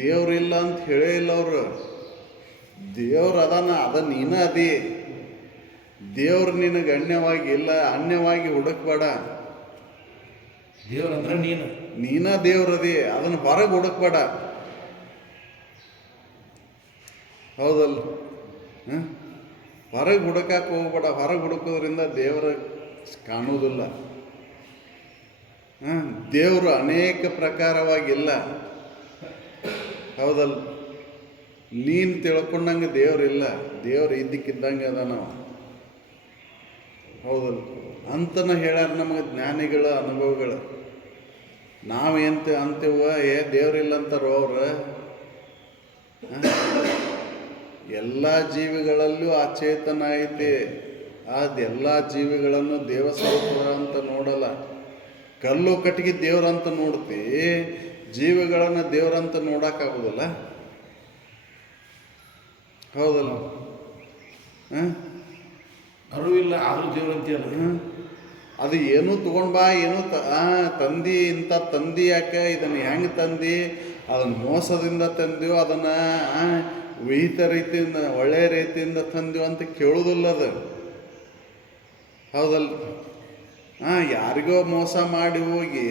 ದೇವ್ರಿಲ್ಲ ಅಂತ ಹೇಳೇ ಇಲ್ಲ ಅವರು. ದೇವ್ರು ಅದ ನೀನ ಅದಿ. ದೇವ್ರು ನಿನಗೆ ಅನ್ಯವಾಗಿ ಇಲ್ಲ, ಅನ್ಯವಾಗಿ ಹುಡುಕ್ಬೇಡ. ದೇವ್ರಂದ್ರೆ ನೀನ ದೇವ್ರದಿ, ಅದನ್ನು ಹೊರಗೆ ಹುಡುಕ್ಬೇಡ. ಹೌದಲ್ಲ? ಹೊರಗೆ ಹುಡುಕಕ್ಕೆ ಹೋಗ್ಬೇಡ. ಹೊರಗೆ ಹುಡುಕೋದ್ರಿಂದ ದೇವರ ಕಾಣೋದಿಲ್ಲ. ದೇವರು ಅನೇಕ ಪ್ರಕಾರವಾಗಿಲ್ಲ. ಹೌದಲ್ಲ? ನೀನು ತಿಳ್ಕೊಂಡಂಗೆ ದೇವ್ರಿಲ್ಲ, ದೇವ್ರು ಇದ್ದಕ್ಕಿದ್ದಂಗೆ ಅದ ನಾವು. ಹೌದಲ್ಲ? ಅಂತನ ಹೇಳ್ಯಾರ ನಮಗೆ ಜ್ಞಾನಿಗಳ ಅನುಭವಗಳು. ನಾವೇಂತ ಅಂತೇವ, ದೇವ್ರಿಲ್ಲ ಅಂತಾರೋ ಅವ್ರು. ಎಲ್ಲ ಜೀವಿಗಳಲ್ಲೂ ಆ ಚೇತನ ಐತಿ. ಅದೆಲ್ಲ ಜೀವಿಗಳನ್ನು ದೇವಸ್ವರೂಪ ಅಂತ ನೋಡಲ್ಲ. ಕಲ್ಲು ಕಟ್ಟಿಗೆ ದೇವ್ರಂತ ನೋಡ್ತಿ, ಜೀವಿಗಳನ್ನು ದೇವ್ರಂತ ನೋಡೋಕ್ಕಾಗೋದಿಲ್ಲ. ಹೌದಲ್ಲ? ಅರಿವಿಲ್ಲ ಆದರೂ ದೇವ್ರಂತೀಯಲ್ಲ. ಅದು ಏನೂ ತೊಗೊಂಡು ಬಾ, ಏನೂ ತಂದು ಇಂಥ ತಂದು ಯಾಕೆ, ಇದನ್ನು ಹೆಂಗೆ ತಂದು, ಅದನ್ನು ಮೋಸದಿಂದ ತಂದೆವು, ಅದನ್ನು ವಿಹಿತ ರೀತಿಯಿಂದ ಒಳ್ಳೆಯ ರೀತಿಯಿಂದ ತಂದೆವು ಅಂತ ಕೇಳೋದಿಲ್ಲ ಅದು. ಹೌದಲ್ಲ? ಯಾರಿಗೋ ಮೋಸ ಮಾಡಿ ಹೋಗಿ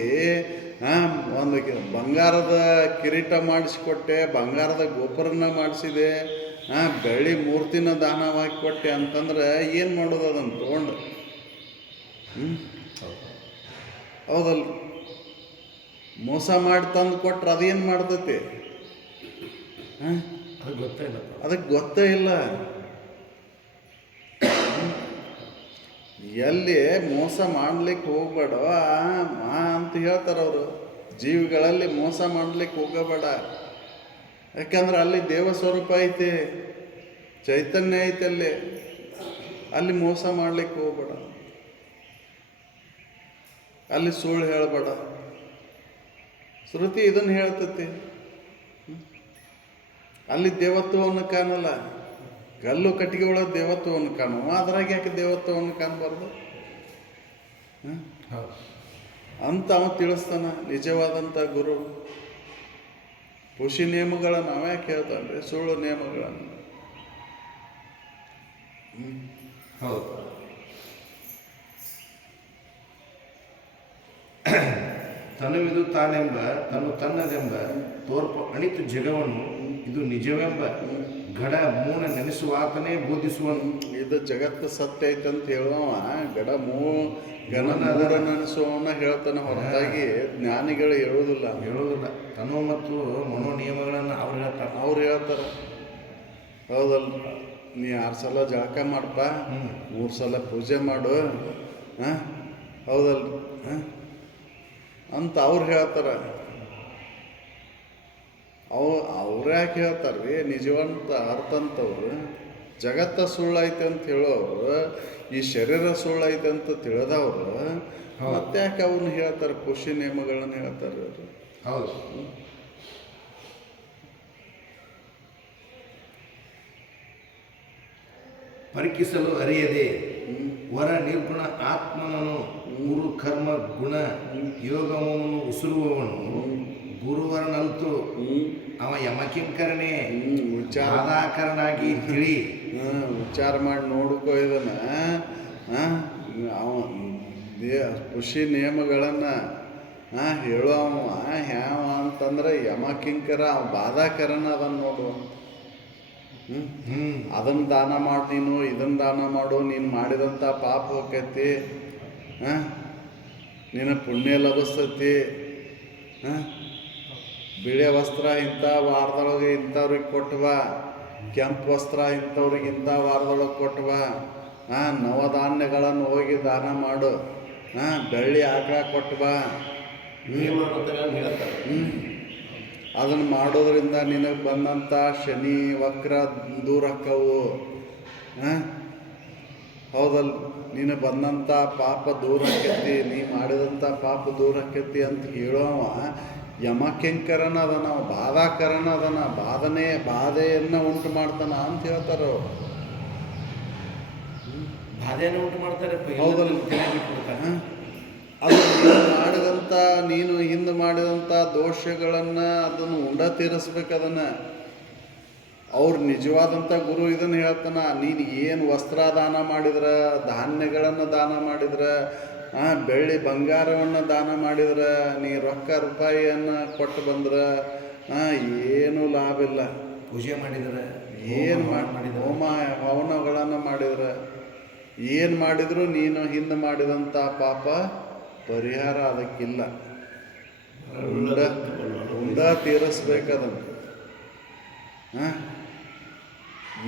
ಒಂದು ಬಂಗಾರದ ಕಿರೀಟ ಮಾಡಿಸ್ಕೊಟ್ಟೆ, ಬಂಗಾರದ ಗೋಪುರನ ಮಾಡಿಸಿದೆ, ಬೆಳ್ಳಿ ಮೂರ್ತಿನ ದಾನವಾಗಿ ಕೊಟ್ಟೆ ಅಂತಂದ್ರೆ ಏನು ಮಾಡೋದು ಅದನ್ನು ತೊಗೊಂಡು? ಹೌದಲ್ಲ? ಮೋಸ ಮಾಡಿ ತಂದು ಕೊಟ್ರೆ ಅದೇನು ಮಾಡ್ತೈತಿ? ಅದು ಗೊತ್ತಾಯಿಲ್ಲಪ್ಪ. ಅದಕ್ಕೆ ಗೊತ್ತೇ ಇಲ್ಲ. ಎಲ್ಲಿ ಮೋಸ ಮಾಡ್ಲಿಕ್ಕೆ ಹೋಗ್ಬೇಡ ಅಂತ ಹೇಳ್ತಾರೆ ಅವರು. ಜೀವಿಗಳಲ್ಲಿ ಮೋಸ ಮಾಡ್ಲಿಕ್ಕೆ ಹೋಗಬೇಡ. ಯಾಕಂದ್ರೆ ಅಲ್ಲಿ ದೇವ ಸ್ವರೂಪ ಐತಿ, ಚೈತನ್ಯ ಐತಿ. ಅಲ್ಲಿ ಮೋಸ ಮಾಡ್ಲಿಕ್ಕೆ ಹೋಗ್ಬೇಡ. ಅಲ್ಲಿ ಸುಳ್ಳು ಹೇಳಬೇಡ. ಶ್ರುತಿ ಇದನ್ನು ಹೇಳ್ತತಿ. ಅಲ್ಲಿ ದೇವತ್ವವನ್ನು ಕಾಣಲ್ಲ. ಕಲ್ಲು ಕಟ್ಟಿಗೆ ಒಳಗೆ ದೇವತ್ವವನ್ನು ಕಾಣುವ, ಅದ್ರಾಗ ಯಾಕೆ ದೇವತ್ವವನ್ನು ಕಾಣಬಾರ್ದು ಅಂತ ಅವ ತಿಳಿಸ್ತಾನ ನಿಜವಾದಂಥ ಗುರು. ಖುಷಿ ನಿಯಮಗಳನ್ನು ಅವ್ಯಾಕೆ ಹೇಳ್ತಾನೆ? ಸುಳ್ಳು ನಿಯಮಗಳನ್ನು. ಹೌದು. ತನುವಿದು ತಾನೆಂಬ ತನ್ನದೆಂಬ ತೋರ್ಪ ಅಣಿತು ಜಗವನ್ನು ಇದು ನಿಜವೆಂಬ ಗಡ ಮೂನ ನೆನೆಸುವಾತನೇ ಬೋಧಿಸುವನು. ಇದು ಜಗತ್ತು ಸತ್ಯ ಐತಂತ ಹೇಳುವ ಗಣ ನೆನೆಸುವವನ್ನ ಹೇಳ್ತಾನೆ, ಹೊರತಾಗಿ ಜ್ಞಾನಿಗಳು ಹೇಳೋದಿಲ್ಲ. ತನು ಮತ್ತು ಮನೋ ನಿಯಮಗಳನ್ನು ಅವ್ರು ಹೇಳ್ತಾರೆ. ಹೌದಲ್ಲ, ನೀ 6 ಸಲ ಜಳಕ ಮಾಡಪ್ಪ, 3 ಸಲ ಪೂಜೆ ಮಾಡು, ಹೌದಲ್ಲ ಅಂತ ಅವ್ರು ಹೇಳ್ತಾರೆ. ಅವ್ರು ಯಾಕೆ ಹೇಳ್ತಾರೆ ರೀ? ನಿಜವಂತ ಅರ್ಥ ಅಂತವ್ರು ಜಗತ್ತ ಸುಳ್ಳೈತೆ ಅಂತ ಹೇಳೋರು, ಈ ಶರೀರ ಸುಳ್ಳೈತೆ ಅಂತ ತಿಳಿದವ್ರು ಮತ್ತೆ ಯಾಕೆ ಅವ್ರನ್ನ ಹೇಳ್ತಾರೆ? ಖುಷಿ ನಿಯಮಗಳನ್ನು ಹೇಳ್ತಾರೆ ಅವರು. ಹೌದು. ಪರಿಕಿಸಲು ಅರಿಯದೆ ವರ ನಿರ್ಗುಣ ಆತ್ಮನನು ಗುರು ಕರ್ಮ ಗುಣ ಯೋಗವನ್ನು ಉಸುರುವವನು ಗುರುವರನಲ್ತು ಅವ ಯಮಕಿಂಕರನೇ ಆದಾಕರನಾಗಿ ತಿಳಿ. ವಿಚಾರ ಮಾಡಿ ನೋಡ್ಕೋ ಇದನ್ನ. ಅವ ಖುಷಿ ನಿಯಮಗಳನ್ನು ಹೇಳೋ ಯಾವ ಅಂತಂದ್ರೆ ಯಮಕಿಂಕರ, ಅವ ಬಾಧಾಕರನ ಅದನ್ನು ನೋಡು. ಅದನ್ನು ದಾನ ಮಾಡಿ, ನೀನು ಇದನ್ನು ದಾನ ಮಾಡು, ನೀನು ಮಾಡಿದಂಥ ಪಾಪ ಹೋಗ್ತೈತಿ, ನಿನ್ನ ಪುಣ್ಯ ಲಭಿಸ್ತೈತಿ. ಬಿಳೆ ವಸ್ತ್ರ ಇಂಥ ವಾರದೊಳಗೆ ಇಂಥವ್ರಿಗೆ ಕೊಟ್ಟವ, ಕೆಂಪು ವಸ್ತ್ರ ಇಂಥವ್ರಿಗೆ ಇಂಥ ವಾರದೊಳಗೆ ಕೊಟ್ಟವ, ನವಧಾನ್ಯಗಳನ್ನು ಹೋಗಿ ದಾನ ಮಾಡು, ಬೆಳ್ಳಿ ಆಕಳ ಕೊಟ್ಟವ. ಅದನ್ನು ಮಾಡೋದ್ರಿಂದ ನಿನಗೆ ಬಂದಂಥ ಶನಿ ವಕ್ರ ದೂರ ಆಕ್ಕವು. ಹೌದಲ್ಲ, ನೀನು ಬಂದಂಥ ಪಾಪ ದೂರ ಆಕ್ಕೈತಿ, ನೀ ಮಾಡಿದಂಥ ಪಾಪ ದೂರ ಆಕ್ಕೈತಿ ಅಂತ ಹೇಳೋವ ಯಮಕಿಂಕರನ ಅದನ, ಬಾಧಾಕರನ ಅದನ, ಬಾಧೆಯನ್ನು ಉಂಟು ಮಾಡ್ತಾನ ಅಂತ ಹೇಳ್ತಾರೆ ಅವರು. ಬಾಧೆಯನ್ನು ಉಂಟು ಮಾಡ್ತಾರೆ. ಹೌದಲ್ಲ, ಅದು ನೀನು ಹಿಂದೆ ಮಾಡಿದಂಥ ದೋಷಗಳನ್ನು ಅದನ್ನು ಉಂಡ ತೀರಿಸ್ಬೇಕು. ಅದನ್ನು ಅವ್ರು ನಿಜವಾದಂಥ ಗುರು ಇದನ್ನು ಹೇಳ್ತಾನ. ನೀನು ಏನು ವಸ್ತ್ರ ದಾನ ಮಾಡಿದ್ರೆ, ಧಾನ್ಯಗಳನ್ನು ದಾನ ಮಾಡಿದ್ರೆ, ಬೆಳ್ಳಿ ಬಂಗಾರವನ್ನು ದಾನ ಮಾಡಿದ್ರೆ, ನೀ ರೊಕ್ಕ ರೂಪಾಯಿಯನ್ನು ಕೊಟ್ಟು ಬಂದ್ರೆ ಏನೂ ಲಾಭ ಇಲ್ಲ. ಪೂಜೆ ಮಾಡಿದರೆ ಏನು ಮಾಡಿದ್ರು, ಹೋಮ ಹವನಗಳನ್ನು ಮಾಡಿದ್ರೆ, ಏನು ಮಾಡಿದ್ರು ನೀನು ಹಿಂದೆ ಮಾಡಿದಂಥ ಪಾಪ ಪರಿಹಾರ ಅದಕ್ಕಿಲ್ಲ. ಉಂಡ ತೀರಿಸ್ಬೇಕದನ್ನು.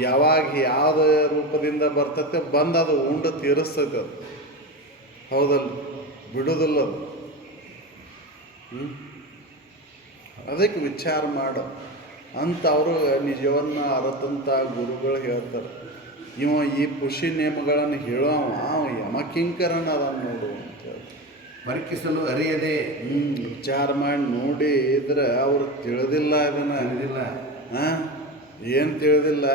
ಯಾವಾಗ ಯಾವ ರೂಪದಿಂದ ಬರ್ತೈತೆ ಬಂದು ಅದು ಉಂಡು ತೀರಿಸ್ತೈತೆ ಅದು. ಹೌದಲ್ಲ, ಬಿಡೋದಿಲ್ಲ ಅದು. ಅದಕ್ಕೆ ವಿಚಾರ ಮಾಡು ಅಂತ ಅವರು ನಿಜವನ್ನ ಅರತಂತ ಗುರುಗಳು ಹೇಳ್ತಾರೆ. ಇವ ಈ ಖುಷಿ ನಿಯಮಗಳನ್ನು ಹೇಳೋವ ಯಮಕಿಂಕರನ ಅದನ್ನು ನೋಡು ಅಂತ ಹೇಳ್ತಾರೆ. ಪರಿಕಿಸಲು ಅರಿಯದೆ ವಿಚಾರ ಮಾಡಿ ನೋಡಿ ಇದ್ರೆ ಅವ್ರು ತಿಳಿದಿಲ್ಲ, ಇದನ್ನ ಏನು ತಿಳಿದಿಲ್ಲ,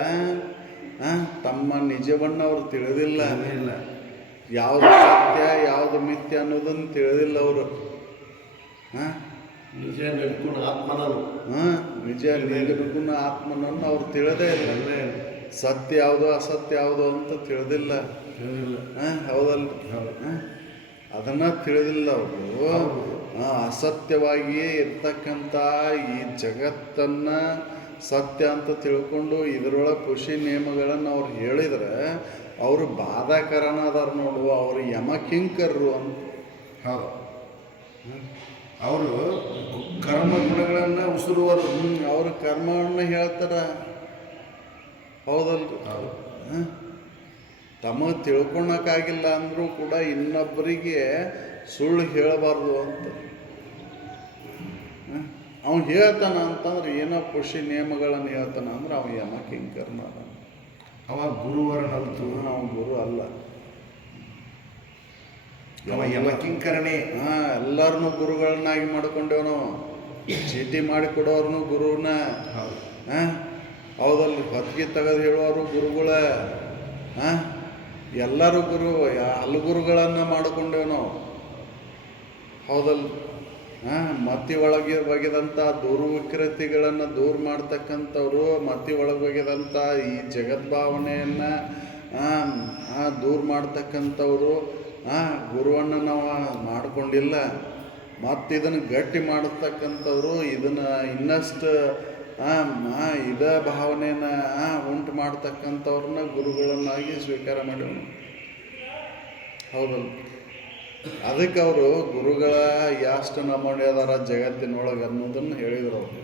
ತಮ್ಮ ನಿಜವನ್ನು ಅವ್ರು ತಿಳಿದಿಲ್ಲ. ಯಾವುದು ಸತ್ಯ ಯಾವುದು ಮಿಥ್ಯ ಅನ್ನೋದನ್ನು ತಿಳಿದಿಲ್ಲ ಅವರು. ನಿಜ ನಿರ್ಗುಣ ಆತ್ಮನನ್ನು ನಿಜ ನಿರ್ಗುಣ ಆತ್ಮನನ್ನು ಅವ್ರು ತಿಳಿದೇ ಇಲ್ಲ. ಸತ್ಯ ಯಾವುದು ಅಸತ್ಯ ಯಾವುದು ಅಂತ ತಿಳಿದಿಲ್ಲ. ಹೌದಲ್ಲ, ಅದನ್ನು ತಿಳಿದಿಲ್ಲ ಅವರು. ಅಸತ್ಯವಾಗಿಯೇ ಇರ್ತಕ್ಕಂಥ ಈ ಜಗತ್ತನ್ನು ಸತ್ಯ ಅಂತ ತಿಳ್ಕೊಂಡು ಇದರೊಳಗೆ ಖುಷಿ ನಿಯಮಗಳನ್ನು ಅವ್ರು ಹೇಳಿದ್ರೆ ಅವರು ಬಾಧಾಕರನ ಅದಾರ ನೋಡು, ಅವರು ಯಮಕಿಂಕರರು ಅಂತ. ಹೌದು, ಅವರು ಕರ್ಮ ಗುಣಗಳನ್ನು ಉಸುರುವರು. ಅವ್ರ ಕರ್ಮವನ್ನು ಹೇಳ್ತಾರ. ಹೌದಲ್ರಿ? ಹೌದು. ತಮಗೆ ತಿಳ್ಕೊಳಕ್ಕಾಗಿಲ್ಲ ಅಂದರೂ ಕೂಡ ಇನ್ನೊಬ್ಬರಿಗೆ ಸುಳ್ಳು ಹೇಳಬಾರ್ದು ಅಂತ ಅವ್ನು ಹೇಳ್ತಾನ ಅಂತಂದ್ರೆ ಏನೋ ಖುಷಿ ನಿಯಮಗಳನ್ನು ಹೇಳ್ತಾನ ಅಂದ್ರೆ ಅವ ಯಮ ಕಿಂಕರ್ನ ಅವ ಗುರುವರನಲ್ತು. ಅವ ಗುರು ಅಲ್ಲ, ಅವ ಯಮ ಕಿಂಕರನೇ. ಎಲ್ಲರನ್ನೂ ಗುರುಗಳನ್ನಾಗಿ ಮಾಡ್ಕೊಂಡೇವ್ ನಾವು. ಚೀಟಿ ಮಾಡಿ ಕೊಡೋರ್ನು ಗುರುನ. ಹೌದಲ್ರಿ? ಹೊತ್ತಿಗೆ ತೆಗೆದು ಹೇಳೋರು ಗುರುಗಳ. ಎಲ್ಲರೂ ಗುರು, ಗುರುಗಳನ್ನು ಮಾಡಿಕೊಂಡೇವು ನಾವು. ಹೌದಲ್ಲ? ಮತಿ ಒಳಗೆ ಬಗೆದಂಥ ದುರ್ವಿಕೃತಿಗಳನ್ನು ದೂರ ಮಾಡ್ತಕ್ಕಂಥವ್ರು, ಮತಿ ಒಳಗೆ ಬಗೆದಂಥ ಈ ಜಗದ್ಭಾವನೆಯನ್ನು ದೂರ ಮಾಡ್ತಕ್ಕಂಥವ್ರು ಗುರುವನ್ನು ನಾವು ಮಾಡಿಕೊಂಡಿಲ್ಲ. ಮತ್ತು ಇದನ್ನು ಗಟ್ಟಿ ಮಾಡತಕ್ಕಂಥವ್ರು, ಇದನ್ನು ಇನ್ನಷ್ಟು ಇದೇ ಭಾವನೆಯನ್ನು ಉಂಟು ಮಾಡ್ತಕ್ಕಂಥವ್ರನ್ನ ಗುರುಗಳನ್ನಾಗಿ ಸ್ವೀಕಾರ ಮಾಡಿದ್ರು. ಹೌದಲ್ಲ? ಅದಕ್ಕೆ ಅವರು ಗುರುಗಳ ಎಷ್ಟು ನಮೂನೆ ಅದಾರ ಜಗತ್ತಿನೊಳಗೆ ಅನ್ನೋದನ್ನು ಹೇಳಿದರು ಅವರು.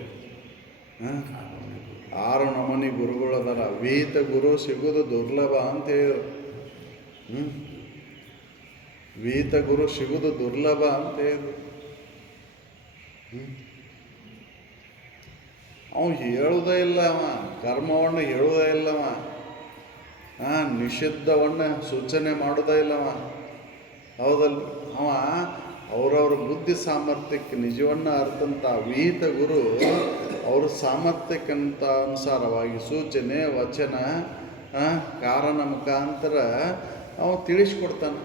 6 ನಮೂನಿ ಗುರುಗಳು ಅದಾರ. ವೀತ ಗುರು ಸಿಗೋದು ದುರ್ಲಭ ಅಂತ ಹೇಳಿದರು. ವೀತ ಗುರು ಸಿಗೋದು ದುರ್ಲಭ ಅಂತ ಹೇಳಿದರು. ಅವನು ಹೇಳುವುದೇ ಇಲ್ಲ, ಅವ ಕರ್ಮವನ್ನು ಹೇಳುವುದೇ ಇಲ್ಲವ. ನಿಷಿದ್ಧವನ್ನು ಸೂಚನೆ ಮಾಡೋದೇ ಇಲ್ಲವ. ಹೌದಲ್ಲ? ಅವ ಅವರವ್ರ ಬುದ್ಧಿ ಸಾಮರ್ಥ್ಯಕ್ಕೆ ನಿಜವನ್ನು ಅರ್ಥಂತ ವಿಹಿತ ಗುರು ಅವ್ರ ಸಾಮರ್ಥ್ಯಕ್ಕಂತ ಅನುಸಾರವಾಗಿ ಸೂಚನೆ ವಚನ ಕಾರಣ ಮುಖಾಂತರ ಅವ ತಿಳಿಸ್ಕೊಡ್ತಾನೆ.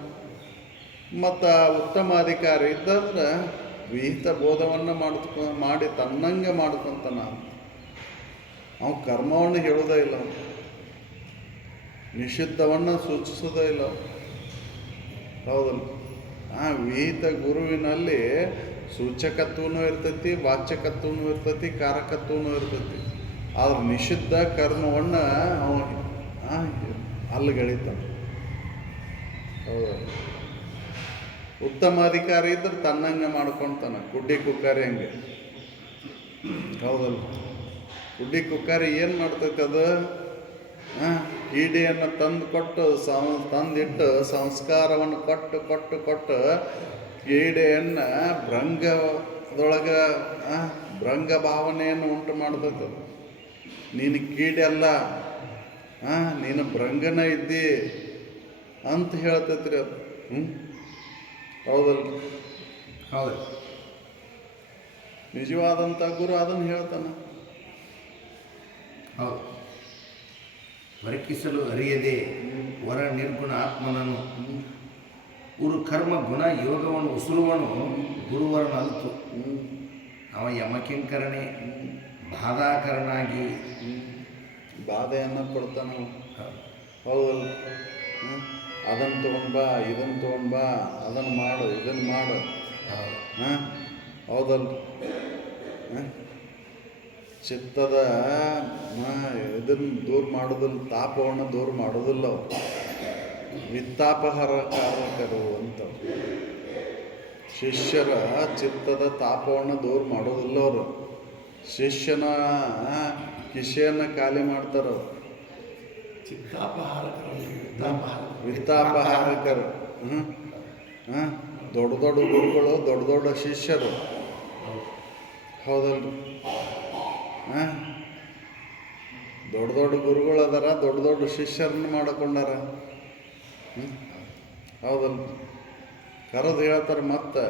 ಮತ್ತು ಉತ್ತಮ ಅಧಿಕಾರಿ ಇದ್ದಂದ್ರೆ ವಿಹಿತ ಬೋಧವನ್ನು ಮಾಡಿ ತನ್ನಂಗೆ ಮಾಡ್ಕೊತಾನ. ಅವ ಕರ್ಮವನ್ನು ಹೇಳೋದೇ ಇಲ್ಲ, ನಿಷಿದ್ಧವನ್ನು ಸೂಚಿಸೋದೇ ಇಲ್ಲ. ಹೌದಲ್ಲ? ವಿಹಿತ ಗುರುವಿನಲ್ಲಿ ಸೂಚಕತ್ವನೂ ಇರ್ತೈತಿ, ವಾಚಕತ್ವನೂ ಇರ್ತೈತಿ, ಕಾರಕತ್ವನೂ ಇರ್ತೈತಿ. ಆದ್ರೆ ನಿಷಿದ್ಧ ಕರ್ಮವನ್ನು ಅವ ಅಲ್ಲಿಗಳಿತಾನೆ. ಹೌದಲ್ಲ? ಉತ್ತಮ ಅಧಿಕಾರಿ ಇದ್ರೆ ತನ್ನಂಗೆ ಮಾಡ್ಕೊತಾನೆ, ಕುಡ್ಡಿ ಕುಕ್ಕಾರಿ ಹಂಗೆ. ಹೌದಲ್ಲ? ಕುಡ್ಡಿ ಕುಕ್ಕಾರಿ ಏನು ಮಾಡ್ತೈತೆ ಅದು? ಕೀಡಿಯನ್ನು ತಂದಿಟ್ಟು ಸಂಸ್ಕಾರವನ್ನು ಕೊಟ್ಟು ಕೀಡೆಯನ್ನು ಭೃಂಗದೊಳಗೆ ಭೃಂಗ ಭಾವನೆಯನ್ನು ಉಂಟು ಮಾಡ್ತೈತೆ. ನೀನು ಕೀಡೆ ಅಲ್ಲ, ನೀನು ಭೃಂಗನ ಇದ್ದಿ ಅಂತ ಹೇಳ್ತೈತ್ರಿ ಅದು. ಹೌದಲ್ಲ? ಹೌದು. ನಿಜವಾದಂಥ ಗುರು ಅದನ್ನು ಹೇಳ್ತಾನೆ. ಹೌದು. ಹೊರಕಿಸಲು ಅರಿಯದೆ ವರ ನಿರ್ಗುಣ ಆತ್ಮನನು ಉರು ಕರ್ಮ ಗುಣ ಯೋಗವನ್ನು ಉಸುರುವನು ಗುರುವರನ ಅಲ್ತು. ಅವ ಯಮಕಿಂಕರನೇ ಬಾಧಾಕರನಾಗಿ ಬಾಧೆಯನ್ನು ಕೊಡ್ತಾನೆ. ಹೌದಲ್ಲ? ಅದನ್ನು ತೊಗೊಂಡ್ಬಾ, ಇದನ್ನು ತೊಗೊಂಡ್ಬಾ, ಅದನ್ನು ಮಾಡು, ಇದನ್ನು ಮಾಡು. ಹೌದಲ್ಲ? ಚಿತ್ತದ ಇದನ್ನು ದೂರ ಮಾಡೋದಿಲ್ಲ, ತಾಪವನ್ನು ದೂರ ಮಾಡೋದಿಲ್ಲ. ವಿತ್ತಾಪಹಾರಕಾರಕರು ಅಂತ ಶಿಷ್ಯರ ಚಿತ್ತದ ತಾಪವನ್ನು ದೂರ ಮಾಡೋದಿಲ್ಲ ಅವರು. ಶಿಷ್ಯನ ಕಿಶೆಯನ್ನು ಖಾಲಿ ಮಾಡ್ತಾರೆ. ವಿತ್ತಾಪಹಾರಕರು. ದೊಡ್ಡ ದೊಡ್ಡ ಗುರುಗಳು, ದೊಡ್ಡ ದೊಡ್ಡ ಶಿಷ್ಯರು. ಹೌದಲ್ರಿ? ದೊಡ್ಡ ದೊಡ್ಡ ಗುರುಗಳು ಅದಾರ, ದೊಡ್ಡ ದೊಡ್ಡ ಶಿಷ್ಯರನ್ನು ಮಾಡಿಕೊಂಡಾರ. ಹೌದಲ್ಲ? ಕರೆದು ಹೇಳ್ತಾರೆ ಮತ್ತೆ,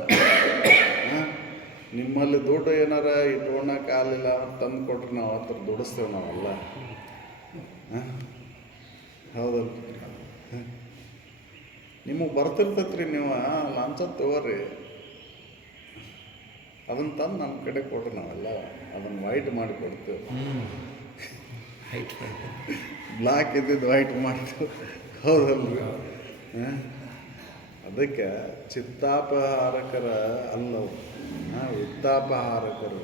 ನಿಮ್ಮಲ್ಲಿ ದುಡ್ಡು ಏನಾರ ಇಟ್ಕೊಳಕ್ಕಾಗಲಿಲ್ಲ ತಂದು ಕೊಟ್ರೆ ನಾವು ಹತ್ರ ದುಡಿಸ್ತೇವೆ ನಾವೆಲ್ಲ. ಹೌದಲ್ಲ? ನಿಮಗೆ ಬರ್ತಿರ್ತೈತ್ರಿ, ನೀವು ಲಂಚ ತಗೋರಿ, ಅದನ್ನು ತಂದು ನಮ್ಮ ಕಡೆ ಕೊಟ್ರೆ ನಾವೆಲ್ಲ ಅದನ್ನು ವೈಟ್ ಮಾಡಿ ಕೊಡ್ತೇವೆ. ಬ್ಲ್ಯಾಕ್ ಇದ್ದಿದ್ದು ವೈಟ್ ಮಾಡ್ತೇವೆ. ಹೌದಲ್ರಿ? ಅದಕ್ಕೆ ಚಿತ್ತಾಪಹಾರಕರ ಅಲ್ಲವು, ವಿತ್ತಾಪಹಾರಕರು,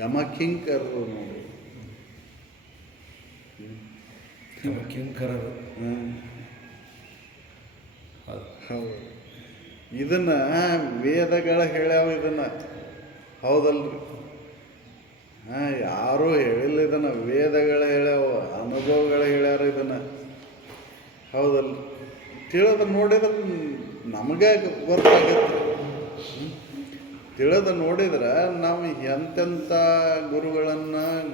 ಯಮಕಿಂಕರರು ನೋಡಿ. ಯಮಕಿಂಕರರು. ಹೌದು. ಇದನ್ನು ವೇದಗಳ ಹೇಳ್ಯಾವ ಇದನ್ನು, ಹೌದಲ್ರಿ? ಯಾರೂ ಹೇಳಿಲ್ಲ ಇದನ್ನು, ವೇದಗಳು ಹೇಳ್ಯಾವ, ಅನುಭವಗಳು ಹೇಳ್ಯಾರ ಇದನ್ನು, ಹೌದಲ್ರಿ? ತಿಳಿದು ನೋಡಿದ್ರೆ ನಮಗೆ ಗೊತ್ತಾಗತ್ತೆ. ತಿಳಿದು ನೋಡಿದ್ರೆ ನಾವು ಎಂತೆಂಥ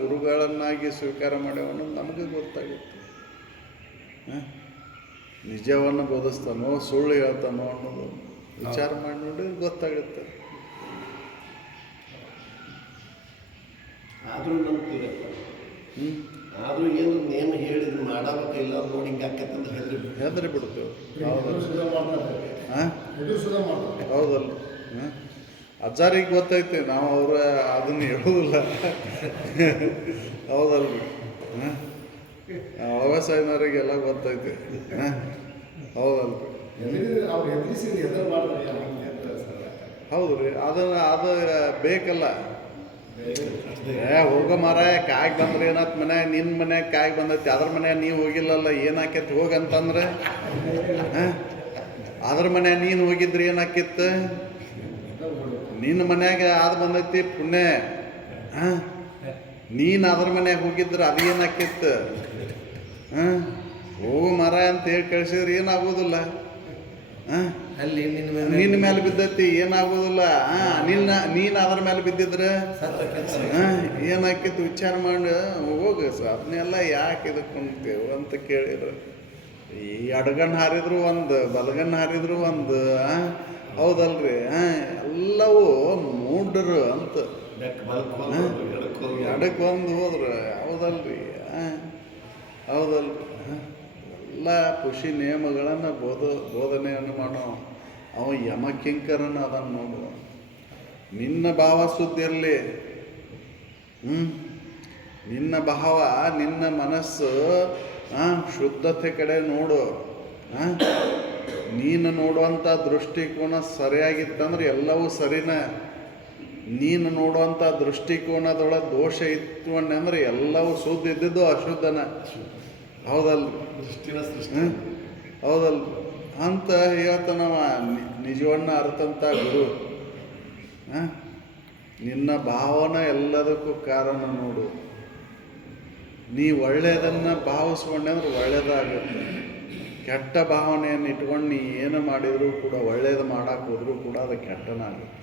ಗುರುಗಳನ್ನಾಗಿ ಸ್ವೀಕಾರ ಮಾಡ್ಯಾವ ಅನ್ನೋದು ನಮಗೆ ಗೊತ್ತಾಗುತ್ತೆ. ನಿಜವನ್ನು ಬೋಧಿಸ್ತಾನೋ ಸುಳ್ಳು ಹೇಳ್ತಾನೋ ಅನ್ನೋದು ವಿಚಾರ ಮಾಡಿ ನೋಡಿ ಗೊತ್ತಾಗುತ್ತೆ. ಆದರೂ ನಂಬ್ತೀರಪ್ಪ. ಆದರೂ ಏನು ನೇಮ ಹೇಳಿದ್ರು ಮಾಡಬೇಕಿಲ್ಲ ನೋಡಿ ಹಿಂಗೆ ಆಕತ್ತಂದ್ರೆ ಹೆದರಿ ಬಿಡ್ತೇವೆ. ಹೌದಲ್ಲ? ಹೌದಲ್ಲ? ಅಜ್ಜಾರಿಗೆ ಗೊತ್ತೈತೆ, ನಾವು ಅವ್ರ ಅದನ್ನು ಹೇಳೋದಿಲ್ಲ. ಹೌದಲ್ರಿ? ವ್ಯವಸಾಯದವರಿಗೆಲ್ಲ ಗೊತ್ತೈತೆ. ಹೌದಲ್ರಿ? ಹೌದು ರೀ, ಅದು ಬೇಕಲ್ಲ. ಹೋಗೋ ಮರ ಕಾಯಿಗೆ ಬಂದ್ರೆ ಏನಾಯ್ತು, ಮನ್ಯಾಗ ನಿನ್ನ ಮನ್ಯಾಗ ಕಾಯಿಗೆ ಬಂದೈತಿ, ಅದ್ರ ಮನ್ಯಾಗ ನೀವು ಹೋಗಿಲ್ಲಲ್ಲ ಏನಾಕೈತಿ ಹೋಗಂತಂದ್ರೆ, ಅದ್ರ ಮನ್ಯಾಗ ನೀನು ಹೋಗಿದ್ರಿ ಏನಾಕಿತ್ತು? ನಿನ್ನ ಮನ್ಯಾಗ ಅದು ಬಂದೈತಿ ಪುಣ್ಯ. ನೀನು ಅದ್ರ ಮನ್ಯಾಗ ಹೋಗಿದ್ರೆ ಅದು ಏನಾಕಿತ್ತು? ಹೋಗು ಮರ ಅಂತ ಹೇಳಿ ಕಳಿಸಿದ್ರೆ ಏನಾಗೋದಿಲ್ಲ. ಅಲ್ಲಿ ನಿನ್ನ ಮೇಲೆ ಬಿದ್ದೈತಿ ಏನಾಗೋದಿಲ್ಲ. ನೀನು ಅದ್ರ ಮೇಲೆ ಬಿದ್ದಿದ್ರೆ ಏನಾಕಿತ್ತು ವಿಚಾರ ಮಾಡಿ ಹೋಗ. ಅದನ್ನೆಲ್ಲ ಯಾಕೆ ಇದಕ್ಕೊಂತೇವೆ ಅಂತ ಕೇಳಿದ್ರು. ಈ ಎಡಗಣ್ಣು ಹಾರಿದ್ರು ಒಂದು, ಬಲಗಣ್ಣು ಹಾರಿದ್ರು ಒಂದು, ಹೌದಲ್ರಿ? ಎಲ್ಲವೂ ಮೂಢರು ಅಂತ ಎಡಕ್ಕೆ ಒಂದು ಹೋದ್ರು, ಹೌದಲ್ರಿ? ಹೌದಲ್ರಿ? ಎಲ್ಲ ಖುಷಿ ನಿಯಮಗಳನ್ನು ಬೋಧನೆಯನ್ನು ಮಾಡೋ ಅವ ಯಮಕಿಂಕರನ್ನು ಅದನ್ನು ನೋಡುವ. ನಿನ್ನ ಭಾವ ಸುದ್ದಿರಲಿ. ನಿನ್ನ ಭಾವ, ನಿನ್ನ ಮನಸ್ಸು ಶುದ್ಧತೆ ಕಡೆ ನೋಡು. ನೀನು ನೋಡುವಂಥ ದೃಷ್ಟಿಕೋನ ಸರಿಯಾಗಿತ್ತಂದ್ರೆ ಎಲ್ಲವೂ ಸರಿನ. ನೀನು ನೋಡುವಂಥ ದೃಷ್ಟಿಕೋನದೊಳಗೆ ದೋಷ ಇತ್ತು ಅಂದ್ರೆ ಎಲ್ಲವೂ ಶುದ್ಧ ಇದ್ದಿದ್ದು ಅಶುದ್ಧನ. ಹೌದಲ್ರಿ? ಹೌದಲ್ರಿ? ಅಂತ ಹೇಳ್ತಾನವ ನಿಜವನ್ನ ಅರ್ಥಂತ ಗುರು. ನಿನ್ನ ಭಾವನೆ ಎಲ್ಲದಕ್ಕೂ ಕಾರಣ ನೋಡು. ನೀ ಒಳ್ಳೆಯದನ್ನು ಭಾವಿಸ್ಕೊಂಡೆ ಅಂದ್ರೆ ಒಳ್ಳೆಯದಾಗುತ್ತೆ. ಕೆಟ್ಟ ಭಾವನೆಯನ್ನು ಇಟ್ಕೊಂಡು ನೀ ಏನು ಮಾಡಿದರೂ ಕೂಡ, ಒಳ್ಳೇದು ಮಾಡೋಕೆ ಹೋದರೂ ಕೂಡ ಅದು ಕೆಟ್ಟನಾಗುತ್ತೆ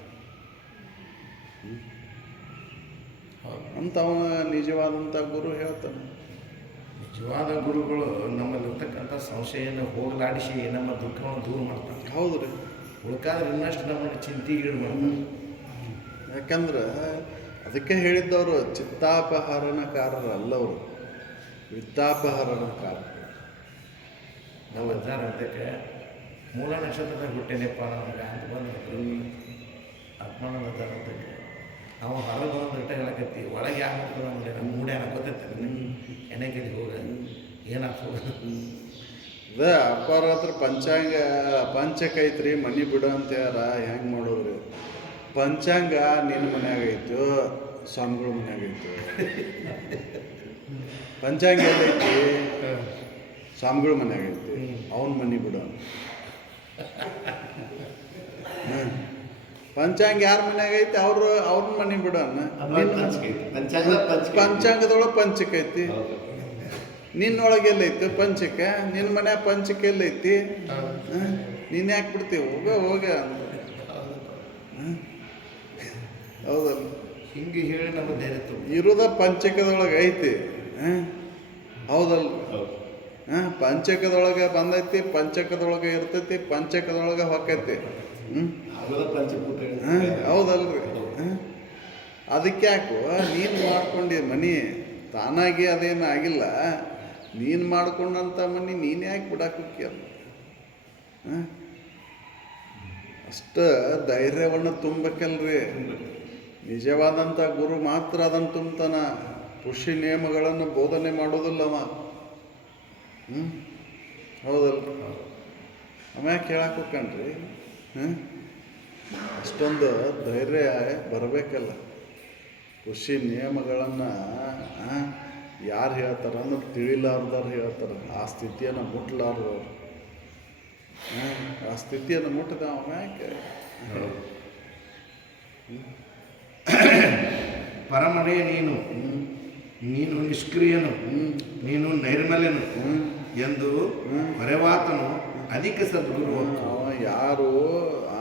ಅಂತ ಅವನ ನಿಜವಾದಂಥ ಗುರು ಹೇಳ್ತಾನೆ. ನಿಜವಾದ ಗುರುಗಳು ನಮ್ಮಲ್ಲಿರ್ತಕ್ಕಂಥ ಸಂಶಯನ ಹೋಗಲಾಡಿಸಿ ನಮ್ಮ ದುಃಖವನ್ನು ದೂರ ಮಾಡ್ತಾರೆ. ಹೌದು ರೀ. ಉಳ್ಕಾದ್ರೆ ಇನ್ನಷ್ಟು ನಮ್ಮನ್ನು ಚಿಂತೆಗೀಡು ಮಾಡ್ತಾರೆ. ಯಾಕಂದ್ರೆ ಅದಕ್ಕೆ ಹೇಳಿದ್ದವರು ಚಿತ್ತಾಪಹರಣಕಾರರಲ್ಲವರು, ವಿತ್ತಾಪಹರಣಕಾರರು. ನಾವು ಅಜ್ಜಾರ ಅದಕ್ಕೆ ಮೂಲ ನಕ್ಷತ್ರದಾಗ ಹುಟ್ಟೇನೆಪ್ಪ ನಮಗೆ ಅಂತ ಬಂದು ಆತ್ಮಾನಂದ ಅದಕ್ಕೆ ನಾವು ಹೊರಗೆ ಬಂದು ಇಟ್ಟ ಹೇಳಕತ್ತಿ, ಒಳಗೆ ಯಾಕೆ ಹೋಗ್ತದೆ ಅಂದ್ರೆ ನಮ್ಮ ಮೂಡೆ ಗೊತ್ತೈತೆ ಎಣ್ಣೆಗೆ ಹೋಗ ಏನಾಗ್ತದೆ. ಅದೇ ಅಪ್ಪಾರ ಹತ್ರ ಪಂಚಕೈತ್ರಿ ಮನೆ ಬಿಡು ಅಂತ ಯಾರ ಹೆಂಗೆ ಮಾಡೋದ್ರಿ? ಪಂಚಾಂಗ ನಿನ್ನ ಮನ್ಯಾಗ ಐತು, ಸ್ವಾಮಿಗಳ ಮನ್ಯಾಗ ಐತು. ಪಂಚಾಂಗ ಎಲ್ಲೈತಿ? ಸ್ವಾಮಿಗಳ ಮನ್ಯಾಗ ಐತಿ. ಅವನ ಮನೆ ಬಿಡು. ಪಂಚಾಂಗ ಯಾರ ಮನ್ಯಾಗ ಐತಿ ಅವ್ರ ಮನೆ ಬಿಡೋಣ. ಪಂಚಾಂಗದೊಳಗೆ ಪಂಚಕ ಐತಿ, ನಿನ್ನೊಳಗೆ ಎಲ್ಲೈತಿ ಪಂಚಕ? ನಿನ್ನ ಮನ್ಯಾಗ ಪಂಚಕ ಎಲ್ಲೈತಿ? ನೀನು ಯಾಕೆ ಬಿಡ್ತೀವಿ? ಹೋಗ ಅಂತ. ಹೌದಲ್ಲ? ಹಿಂಗೆ ಹೇಳಿ ನಮ್ಮ ಧೈರ್ಯ ಇರೋದ ಪಂಚಕದೊಳಗೆ ಐತಿ. ಹೌದಲ್ಲ? ಪಂಚಕದೊಳಗೆ ಬಂದೈತಿ, ಪಂಚಕದೊಳಗೆ ಇರ್ತೈತಿ, ಪಂಚಕದೊಳಗೆ ಹೊಕ್ಕೈತಿ. ಹೌದಲ್ರಿ? ಅದಕ್ಕೆ ಯಾಕೋ ನೀನು ಮಾಡ್ಕೊಂಡು ಮನೆ ತಾನಾಗಿ ಅದೇನು ಆಗಿಲ್ಲ. ನೀನು ಮಾಡ್ಕೊಂಡಂಥ ಮನೆ ನೀನು ಯಾಕೆ ಬಿಡಾಕೋಕ್ಕಿಯ? ಅಷ್ಟು ಧೈರ್ಯವನ್ನು ತುಂಬಬೇಕಲ್ರಿ. ನಿಜವಾದಂಥ ಗುರು ಮಾತ್ರ ಅದನ್ನು ತುಂಬ್ತಾನ. ಖುಷಿ ನಿಯಮಗಳನ್ನು ಬೋಧನೆ ಮಾಡೋದಿಲ್ಲವ. ಹೌದಲ್ರಿ? ಆಮ್ಯಾಕೆ ಹೇಳಕ್ಕೆ ಹೋಗ್ಕಣ್ರಿ. ಅಷ್ಟೊಂದು ಧೈರ್ಯ ಬರಬೇಕಲ್ಲ. ಖುಷಿ ನಿಯಮಗಳನ್ನು ಯಾರು ಹೇಳ್ತಾರೆ ಅನ್ನೋದು ತಿಳಿಲಾರ್ದವ್ರು ಹೇಳ್ತಾರೆ. ಆ ಸ್ಥಿತಿಯನ್ನು ಮುಟ್ಲಾರ್ದವ್ರು. ಆ ಸ್ಥಿತಿಯನ್ನು ಮುಟ್ಟದ ಅವನ ಯಾಕೆ ಪರಮನೇ ನೀನು, ನೀನು ನಿಷ್ಕ್ರಿಯನು, ನೀನು ನೈರ್ಮಲ್ಯನು ಎಂದು ಹೊರವಾತನು ಅಧಿಕ ಸದ್ಗುರು. ಅವ ಯಾರು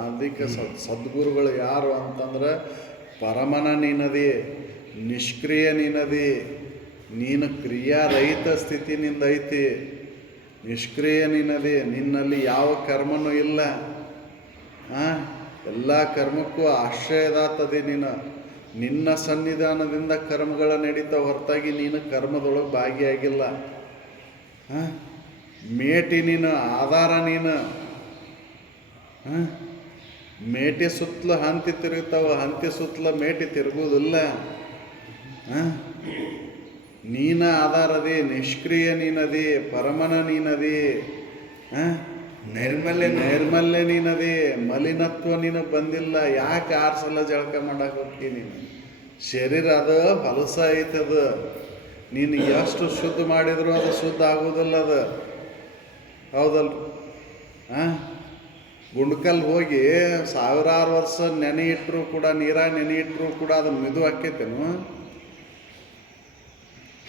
ಅಧಿಕ ಸದ್ಗುರುಗಳು ಯಾರು ಅಂತಂದ್ರೆ ಪರಮನ ನೀನದಿ, ನಿಷ್ಕ್ರಿಯ ನೀನದಿ, ನೀನು ಕ್ರಿಯಾರಹಿತ ಸ್ಥಿತಿನಿಂದ ಐತಿ, ನಿಷ್ಕ್ರಿಯ ನೀನದಿ, ನಿನ್ನಲ್ಲಿ ಯಾವ ಕರ್ಮನೂ ಇಲ್ಲ, ಎಲ್ಲ ಕರ್ಮಕ್ಕೂ ಆಶ್ರಯದಾತದಿ ನೀನು. ನಿನ್ನ ಸನ್ನಿಧಾನದಿಂದ ಕರ್ಮಗಳ ನಡೀತಾವ ಹೊರತಾಗಿ ನೀನು ಕರ್ಮದೊಳಗೆ ಭಾಗಿಯಾಗಿಲ್ಲ. ಮೇಟಿ ನೀನು, ಆಧಾರ ನೀನು. ಮೇಟಿ ಸುತ್ತಲ ಹಂತಿ ತಿರುಗ್ತಾವ, ಹಂತಿ ಸುತ್ತಲ ಮೇಟಿ ತಿರುಗುವುದಿಲ್ಲ. ನೀನ ಆಧಾರದಿ, ನಿಷ್ಕ್ರಿಯ ನೀನದಿ, ಪರಮನ ನೀನದಿ, ನೈರ್ಮಲ್ಯ ನೀನದಿ. ಮಲಿನತ್ವ ನೀನು ಬಂದಿಲ್ಲ. ಯಾಕೆ 6 ಸಲ ಜಳಕ ಮಾಡಕ್ಕೆ ಹೋಗ್ತೀನಿ ನೀನು? ಶರೀರ ಅದು ಹೊಲಸ ಐತದ. ನೀನು ಎಷ್ಟು ಶುದ್ಧ ಮಾಡಿದ್ರು ಅದು ಶುದ್ಧ ಆಗೋದಿಲ್ಲ ಅದು, ಹೌದಲ್ರಿ? ಗುಂಡ್ಕಲ್ ಹೋಗಿ 1000 ವರ್ಷ ನೆನೆ ಇಟ್ಟರು ಕೂಡ, ನೀರಾಗಿ ನೆನೆ ಇಟ್ಟರು ಕೂಡ ಅದು ಮಿದು ಆಕ್ಕೈತೇನು?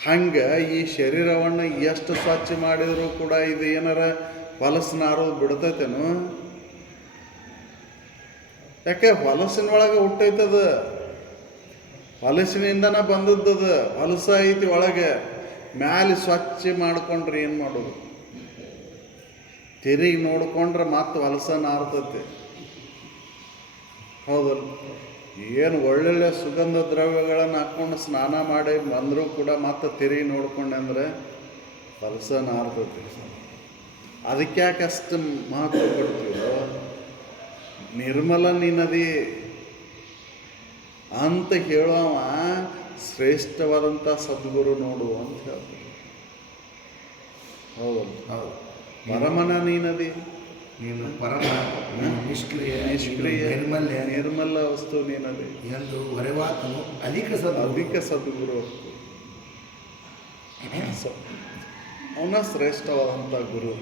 ಹಂಗೆ ಈ ಶರೀರವನ್ನು ಎಷ್ಟು ಸ್ವಚ್ಛ ಮಾಡಿದರೂ ಕೂಡ ಇದು ಏನಾರ ಹೊಲಸಿನಾರೋದು ಬಿಡ್ತೈತೇನು? ಯಾಕೆ ಹೊಲಸಿನೊಳಗೆ ಹುಟ್ಟೈತದ, ಹೊಲಸಿನಿಂದನ ಬಂದದ್ದದ, ಹೊಲಸ ಐತಿ ಒಳಗೆ. ಮ್ಯಾಲೆ ಸ್ವಚ್ಛ ಮಾಡ್ಕೊಂಡ್ರೆ ಏನು ಮಾಡೋದು? ತಿರುಗಿ ನೋಡ್ಕೊಂಡ್ರೆ ಮತ್ತೆ ಹೊಲಸ ನಾರ್ತೈತಿ, ಹೌದಲ್ಲ? ಏನು ಒಳ್ಳೊಳ್ಳೆ ಸುಗಂಧ ದ್ರವ್ಯಗಳನ್ನು ಹಾಕ್ಕೊಂಡು ಸ್ನಾನ ಮಾಡಿ ಬಂದರೂ ಕೂಡ ಮತ್ತೆ ತಿರುಗಿ ನೋಡ್ಕೊಂಡೆ ಅಂದರೆ ಹೊಲಸ ನಾರ್ತೈತಿ. ಅದಕ್ಕೆ ಯಾಕೆ ಅಷ್ಟು ಮಹತ್ವ ಕೊಡ್ತೀವೋ? ನಿರ್ಮಲ ನೀನದಿ ಅಂತ ಹೇಳುವ ಶ್ರೇಷ್ಠವಾದಂಥ ಸದ್ಗುರು ನೋಡು ಅಂತ ಹೇಳ್ತಾರೆ, ಹೌದಲ್ಲ? ಹೌದು. ಪರಮನ ನೀನದಿ, ನೀನು ಪರಮ, ನಿಷ್ಕ್ರಿಯ, ನಿರ್ಮಲ ವಸ್ತು ನೀನದಿ ಎಂದು ಹೊರವಾತನು ಅಧಿಕ ಸದ್ಗುರು. ಅವನ ಶ್ರೇಷ್ಠವಾದಂಥ ಗುರು.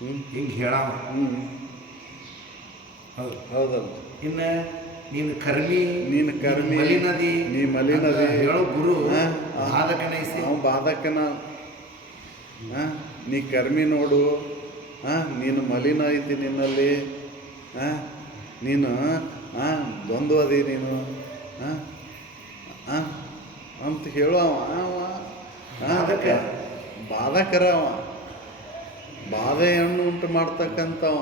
ಹಿಂಗೆ ಹೇಳ. ಹೌದು, ಹೌದಲ್ಲ? ಇನ್ನು ನೀನು ಕರ್ಮಿ, ಮಲಿನದಿ, ನೀ ಮಲಿನದಿ ಹೇಳೋ ಗುರು ಬಾಧಕನೈಸಿ. ಅವ ಬಾಧಕನ. ನೀ ಕರ್ಮಿ ನೋಡು, ನೀನು ಮಲಿನ ಐತಿ ನಿನ್ನಲ್ಲಿ, ನೀನು ದ್ವಂದ್ವದಿ ನೀನು ಅಂತ ಹೇಳು. ಅದಕ್ಕೆ ಬಾಧಕರ ಅವ, ಬಾಧೆಯನ್ನು ಉಂಟು ಮಾಡ್ತಕ್ಕಂಥವ,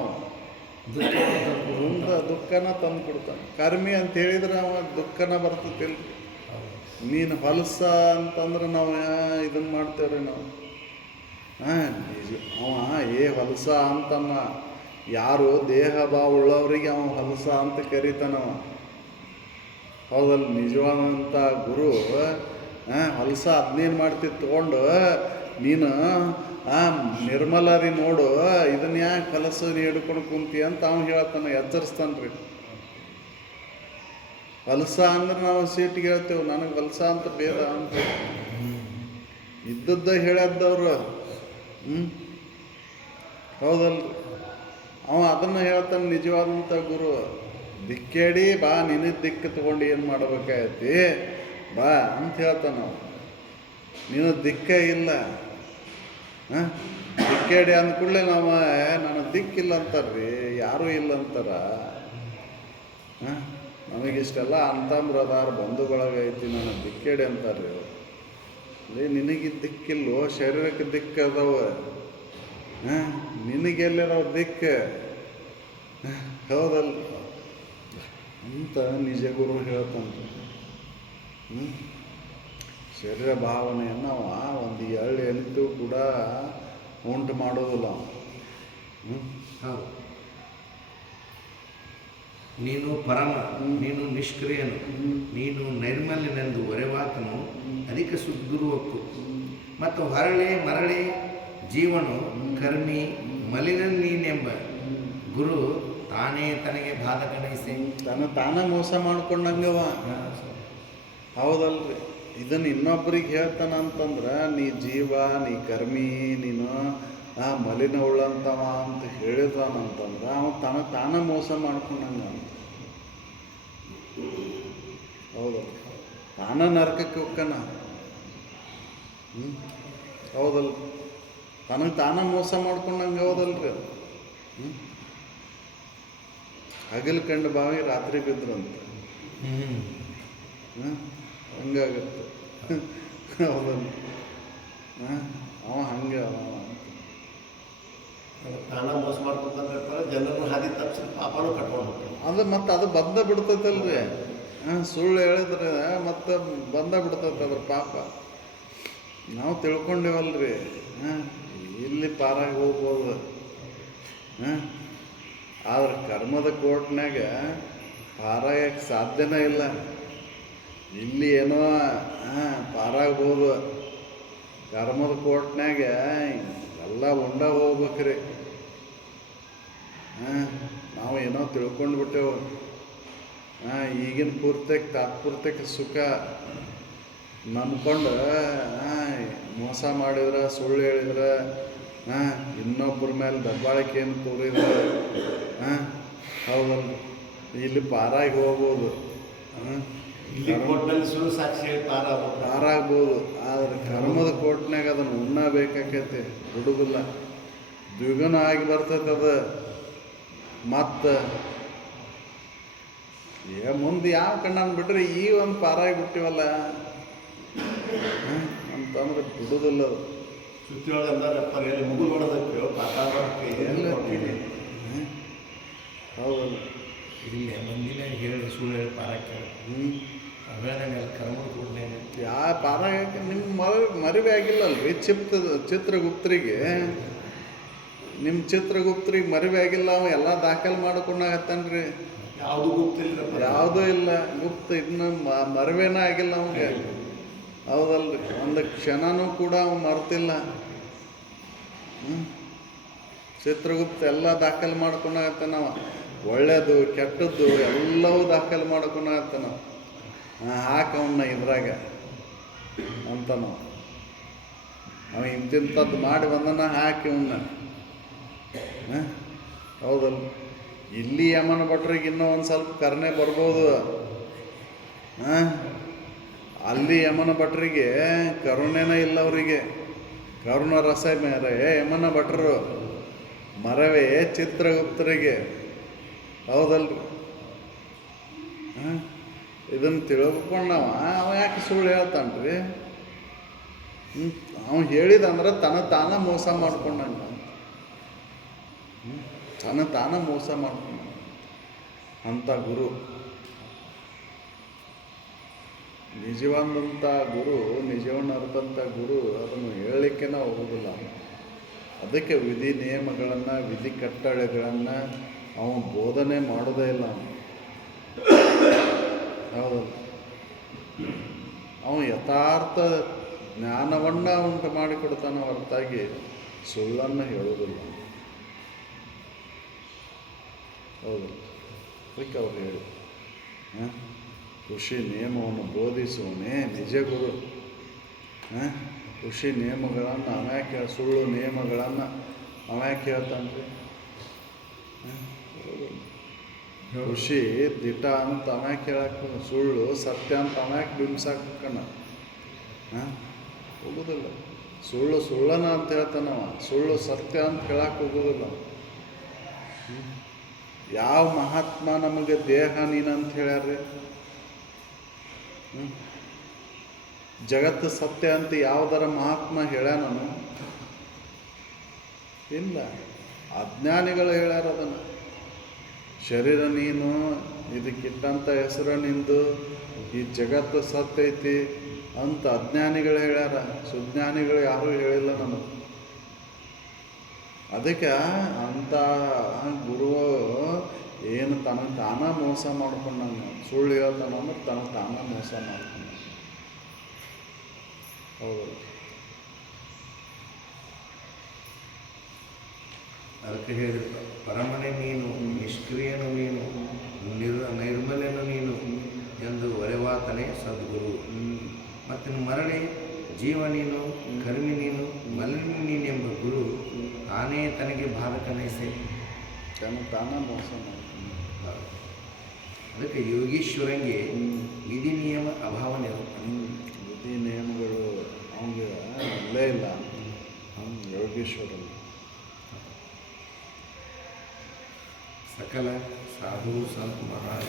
ದುಃಖನ ತಂದು ಕೊಡ್ತಾನೆ. ಕರ್ಮಿ ಅಂತ ಹೇಳಿದ್ರೆ ಅವ ದುಃಖನ ಬರ್ತತಿಲ್ಲ. ನೀನು ಹೊಲಸ ಅಂತಂದ್ರೆ ನಾವು ಇದನ್ನು ಮಾಡ್ತೇವ್ರಿ ನಾವು. ಅವ ಹೊಲಸ ಅಂತನ್ನ, ಯಾರು ದೇಹ ಭಾವ ಉಳ್ಳವರಿಗೆ ಅವ ಹೊಲಸ ಅಂತ ಕರೀತಾನವ, ಹೌದಲ್ಲ? ನಿಜವಾದಂಥ ಗುರು ಹೊಲಸ ಅದನ್ನೇನು ಮಾಡ್ತಿ ತೊಗೊಂಡು ನೀನು ನಿರ್ಮಲರಿ ನೋಡು, ಇದನ್ನ ಯಾಕೆ ಹೊಲಸ ನೀ ಹಿಡ್ಕೊಂಡು ಕುಂತಿ ಅಂತ ಅವ್ನು ಹೇಳ್ತಾನೆ, ಎಚ್ಚರಿಸ್ತಾನ್ರಿ. ಹೊಲಸ ಅಂದ್ರೆ ನಾವು ಸೀಟಿಗೆ ಹೇಳ್ತೇವೆ, ನನಗೆ ಹೊಲಸ ಅಂತ ಭೇದ ಅಂತ ಇದ್ದದ್ದ ಹೇಳ್ದವ್ರು. ಹೌದಲ್ರಿ? ಅವ ಅದನ್ನು ಹೇಳ್ತಾನೆ, ನಿಜವಾದಂಥ ಗುರು. ದಿಕ್ಕೇಡಿ ಬಾ, ನಿನಗೆ ದಿಕ್ಕು ತಗೊಂಡು ಏನು ಮಾಡ್ಬೇಕಾಗೈತಿ ಬಾ ಅಂತ ಹೇಳ್ತಾನ. ನೀನು ದಿಕ್ಕ ಇಲ್ಲ, ದಿಕ್ಕೇಡಿ ಅಂದ್ಕೂಡಲೇ ನಾವು ನನಗೆ ದಿಕ್ಕಿಲ್ಲ ಅಂತಾರ್ರಿ, ಯಾರೂ ಇಲ್ಲ ಅಂತಾರ. ನಮಗಿಷ್ಟೆಲ್ಲ ಅಂತಂದ್ರೆ ಅದಾರ ಬಂಧುಗಳಾಗೈತಿ, ನನಗೆ ದಿಕ್ಕೇಡಿ ಅಂತಾರ್ರಿ. ನಿನಗೆ ದಿಕ್ಕಿಲ್ವೋ? ಶರೀರಕ್ಕೆ ದಿಕ್ಕು ಅದಾವ, ನಿನಗೆಲ್ಲರ ದಿಕ್ಕು, ಹೌದಲ್ಲ ಅಂತ ನಿಜ ಗುರು ಹೇಳ್ತಾನೆ. ಶರೀರ ಭಾವನೆಯನ್ನು ಒಂದು ಎಣಿತು ಕೂಡ ಉಂಟು ಮಾಡೋದಿಲ್ಲ. ಹೌದು. ನೀನು ಪರಮ, ನೀನು ನಿಷ್ಕ್ರಿಯನು, ನೀನು ನೈರ್ಮಲ್ಯನೆಂದು ಹೊರವಾತನು ಅಧಿಕ ಸದ್ಗುರುವಕ್ಕು. ಮತ್ತು ಹೊರಳಿ ಮರಳಿ ಜೀವನು ಕರ್ಮಿ ಮಲಿನ ನೀನೆಂಬ ಗುರು ತಾನೇ ತನಗೆ ಬಾಧಕನೈಸಿ. ತಾನೇ ಮೋಸ ಮಾಡ್ಕೊಂಡಂಗವ, ಹೌದಲ್ರಿ? ಇದನ್ನು ಇನ್ನೊಬ್ಬರಿಗೆ ಹೇಳ್ತಾನ ಅಂತಂದ್ರೆ ನೀ ಜೀವ, ನೀ ಕರ್ಮಿ, ನೀನು ಮಲಿನ ಉಳ್ಳಂತವ ಅಂತ ಹೇಳಿದಾನಂತಂದ್ರೆ ಅವ ತಾನ ಮೋಸ ಮಾಡ್ಕೊಂಡಂಗ ಅಂತ. ಹೌದಲ್ಲ, ತಾನ ನರಕಕ್ಕೆ ಹೋಗ್ಕನ. ಹೌದಲ್ಲ, ತನಗೆ ತಾನ ಮೋಸ ಮಾಡ್ಕೊಂಡಂಗೆ ಹೌದಲ್ರಿ ಅದು. ಹಗಲು ಕಂಡು ಬಾವಿ ರಾತ್ರಿ ಬಿದ್ರಂತ. ಹಂಗಾಗತ್ತೆ. ಹೌದಲ್ಲ, ಅವ ಹಂಗೆ ಅವ ತಾನ ಮೋಸ ಮಾಡ್ಕೊಂತಾರೆ, ಜನರನ್ನು ಹಾದಿ ತಪ್ಪಿಸಿ ಪಾಪನೂ ಕಟ್ಕೊಂಡು ಹೋಗ್ತಾರೆ. ಅದು ಮತ್ತು ಅದು ಬಂದ ಬಿಡ್ತೈತಲ್ರಿ. ಸುಳ್ಳು ಹೇಳಿದ್ರೆ ಮತ್ತೆ ಬಂದ ಬಿಡ್ತೈತೆ ಅದ್ರ ಪಾಪ. ನಾವು ತಿಳ್ಕೊಂಡಿವಲ್ರಿ. ಇಲ್ಲಿ ಪಾರಾಗಿ ಹೋಗ್ಬೋದು. ಆದ್ರೆ ಕರ್ಮದ ಕೋರ್ಟ್ನಾಗ ಪಾರಾಗಕ್ಕೆ ಸಾಧ್ಯನೇ ಇಲ್ಲ. ಇಲ್ಲಿ ಏನೋ ಪಾರಾಗ್ಬೋದು. ಕರ್ಮದ ಕೋರ್ಟ್ನಾಗ ಎಲ್ಲ ಉಂಡ ಹೋಗ್ಬೇಕ್ರಿ. ನಾವು ಏನೋ ತಿಳ್ಕೊಂಡು ಬಿಟ್ಟೆವು. ಈಗಿನ ಪೂರ್ತಕ್ಕೆ ತಾತ್ಪೂರ್ತಕ್ಕೆ ಸುಖ ನಂಬ್ಕೊಂಡು ಮೋಸ ಮಾಡಿದ್ರೆ, ಸುಳ್ಳು ಹೇಳಿದ್ರೆ, ಇನ್ನೊಬ್ಬರ ಮೇಲೆ ದಬ್ಬಾಳಿಕೆಯನ್ನು ತೋರಿದ್ರೆ ಹೌದಲ್ಲ, ಇಲ್ಲಿ ಪಾರಾಗಿ ಹೋಗ್ಬೋದು. ಇಲ್ಲಿ ಕೋರ್ಟ್ನಲ್ಲಿ ಸುಳ್ಳು ಸಾಕ್ಷಿ ಹೇಳಿ ಪಾರಾಗ್ಬೋದು. ಆದರೆ ಕರ್ಮದ ಕೋರ್ಟ್ನಾಗ ಅದನ್ನು ಉಣ್ಣಬೇಕಾಕೈತಿ, ಹುಡುಗಿಲ್ಲ. ದ್ವಿಗುಣ ಆಗಿ ಬರ್ತೈತೆ ಅದು. ಮತ್ತು ಮುಂದೆ ಯಾವ ಕಣ್ಣನ್ನು ಬಿಟ್ರೆ ಈ ಒಂದು ಪಾರಾಗಿ ಬಿಟ್ಟಿವಲ್ಲ ಅಂತಂದ್ರೆ ಬಿಡುದಿಲ್ಲ ಅದು. ಸುತ್ತಿಯೊಳಗೆ ಅಂದಾರೆ ಮುಗುಲ್ ಮಾಡೋದಕ್ಕೆ ಹೌದಲ್ಲ, ಇಲ್ಲಿ ಮಂದಿನ ಹೇಳಿ ಸುಳ್ಳು ಹೇಳಿ ಪಾರಕ್ಕೆ ಅವೇನಾಗ ಕರ್ಮ ಕೊಡ್ನೇ ಯಾವ ಪಾರಾಗಕ್ಕೆ ನಿಮ್ಮ ಮರಿವೆ ಆಗಿಲ್ಲಲ್ರಿ. ಚಿತ್ರಗುಪ್ತರಿಗೆ ನಿಮ್ಮ ಚಿತ್ರಗುಪ್ತರಿಗೆ ಮರಿವೆ ಆಗಿಲ್ಲ. ಅವ ಎಲ್ಲ ದಾಖಲೆ ಮಾಡ್ಕೊಂಡಾಗತ್ತಾನ್ರಿ. ಯಾವುದು ಗುಪ್ತಿಲ್ಲ, ಯಾವುದೂ ಇಲ್ಲ ಗುಪ್ತ. ಇನ್ನು ಮರಿವೇನ ಆಗಿಲ್ಲ ಅವಂಗೆ. ಹೌದಲ್ರಿ, ಒಂದು ಕ್ಷಣನೂ ಕೂಡ ಅವ ಮರ್ತಿಲ್ಲ. ಚಿತ್ರಗುಪ್ತ ಎಲ್ಲ ದಾಖಲೆ ಮಾಡ್ಕೊಂಡಾಗತ್ತಾನವ. ಒಳ್ಳೇದು ಕೆಟ್ಟದ್ದು ಎಲ್ಲವೂ ದಾಖಲೆ ಮಾಡ್ಕೊಂಡಾಗತ್ತಾನವ. ಹಾಕವನ್ನ ಇದ್ರಾಗ ಅಂತ ಅವ ಇಂತಿಂಥದ್ದು ಮಾಡಿ ಬಂದನ ಹಾಕಿ ಅವನ್ನ. ಹೌದಲ್ಲ, ಇಲ್ಲಿ ಯಮನ ಭಟ್ರಿಗೆ ಇನ್ನೂ ಒಂದು ಸ್ವಲ್ಪ ಕರುಣೆ ಬರ್ಬೋದು. ಅಲ್ಲಿ ಯಮನ ಭಟ್ರಿಗೆ ಕರುಣೆನೇ ಇಲ್ಲ ಅವರಿಗೆ. ಕರುಣ ರಸ ಮೇರೆ ಯಮನ ಭಟ್ರು, ಮರವೇ ಚಿತ್ರಗುಪ್ತರಿಗೆ. ಹೌದಲ್ರಿ, ಇದನ್ನು ತಿಳ್ಕೊಂಡವ ಅವ ಯಾಕೆ ಸುಳ್ಳು ಹೇಳ್ತಾನ್ರಿ? ಅವ ಹೇಳಿದಂದ್ರೆ ತಾನ ಮೋಸ ಮಾಡ್ಕೊಂಡಂಗ. ತಾನ ಮೋಸ ಮಾಡ್ಕೊಂಡ ಅಂತ ಗುರು. ನಿಜವಾದಂಥ ಗುರು, ನಿಜವನ್ನು ಅರ್ಥಂಥ ಗುರು ಅದನ್ನು ಹೇಳಲಿಕ್ಕೆನೇ ಹೋಗೋದಿಲ್ಲ. ಅದಕ್ಕೆ ವಿಧಿ ನಿಯಮಗಳನ್ನು, ವಿಧಿ ಕಟ್ಟಳೆಗಳನ್ನು ಅವನು ಬೋಧನೆ ಮಾಡೋದೇ ಇಲ್ಲ. ಹೌದು, ಅವನು ಯಥಾರ್ಥ ಜ್ಞಾನವನ್ನು ಉಂಟು ಮಾಡಿಕೊಡ್ತಾನೆ ಹೊರತಾಗಿ ಸುಳ್ಳನ್ನು ಹೇಳೋದಿಲ್ಲ. ಹೌದು, ಅದಕ್ಕೆ ಅವ್ರು ಹೇಳಿ ಋಷಿ ನಿಯಮವನ್ನು ಬೋಧಿಸುವನೇ ನಿಜ ಗುರು. ಋಷಿ ನಿಯಮಗಳನ್ನು ಅವ್ಯಾಕೆ, ಸುಳ್ಳು ನಿಯಮಗಳನ್ನು ಅವ್ಯಾಕೆ ಹೇಳ್ತಾನ್ರಿ? ಋಷಿ ದಿಟ ಅಂತ ಅವ್ಯಾಕೆ ಹೇಳಕ್ಕೆ, ಸುಳ್ಳು ಸತ್ಯ ಅಂತ ಅವ್ಯಾಕೆ ಬಿಂಬಿಸಾಕಣ ಹೋಗೋದಿಲ್ಲ. ಸುಳ್ಳನ ಅಂತ ಹೇಳ್ತಾನವ, ಸುಳ್ಳು ಸತ್ಯ ಅಂತ ಹೇಳಕ್ಕೆ ಹೋಗೋದಿಲ್ಲ. ಯಾವ ಮಹಾತ್ಮ ನಮಗೆ ದೇಹ ನೀನಂತ ಹೇಳ್ಯಾರ್ರಿ? ಜಗತ್ತು ಸತ್ಯ ಅಂತ ಯಾವುದರ ಮಹಾತ್ಮ ಹೇಳ್ಯಾನನು? ಇಲ್ಲ, ಅಜ್ಞಾನಿಗಳು ಹೇಳ್ಯಾರ ಅದನ್ನು. ಶರೀರ ನೀನು, ಇದಕ್ಕಿಟ್ಟಂಥ ಹೆಸರು ನಿಂದು, ಈ ಜಗತ್ತು ಸತ್ಯ ಐತಿ ಅಂತ ಅಜ್ಞಾನಿಗಳು ಹೇಳ್ಯಾರ. ಸುಜ್ಞಾನಿಗಳು ಯಾರೂ ಹೇಳಿಲ್ಲ ನಮಗೆ. ಅದಕ್ಕೆ ಅಂಥ ಗುರು ಏನು ತಾನ ಮೋಸ ಮಾಡ್ಕೊಂಡಂಗ ಸುಳ್ಳು ಹೇಳ್ತಾನಂದ್ರೆ ತಾನ ಮೋಸ ಮಾಡ್ಕೊಂಡ. ಹೌದು, ಅದಕ್ಕೆ ಹೇಳಿದ ಪರಮನೆ ನೀನು, ನಿಷ್ಕ್ರಿಯನು ನೀನು, ನೈರ್ಮಲ್ಯನು ನೀನು ಎಂದು ಒರೆವಾತನೇ ಸದ್ಗುರು. ಮತ್ತು ಮರಳಿ ಜೀವ ನೀನು, ಕರ್ಮಿ ನೀನು, ಮಲಿನಿ ನೀನೆಂಬ ಗುರು ತಾನೇ ತನಗೆ ಬಾಲಕನೈಸೆ. ತಾನ ಮೋಸ ಮಾಡ್ತಾನೆ. ಅದಕ್ಕೆ ಯೋಗೀಶ್ವರಂಗೆ ವಿಧಿ ನಿಯಮ ಅಭಾವ ನಿರೂಪಣೆ. ವಿಧಿ ನಿಯಮಗಳು ಅವನಿಗೆ ಇಲ್ಲೇ ಇಲ್ಲ. ಯೋಗೇಶ್ವರನ ಸಕಲ ಸಾಧು ಸಂತ ಮಹಾರಾಜ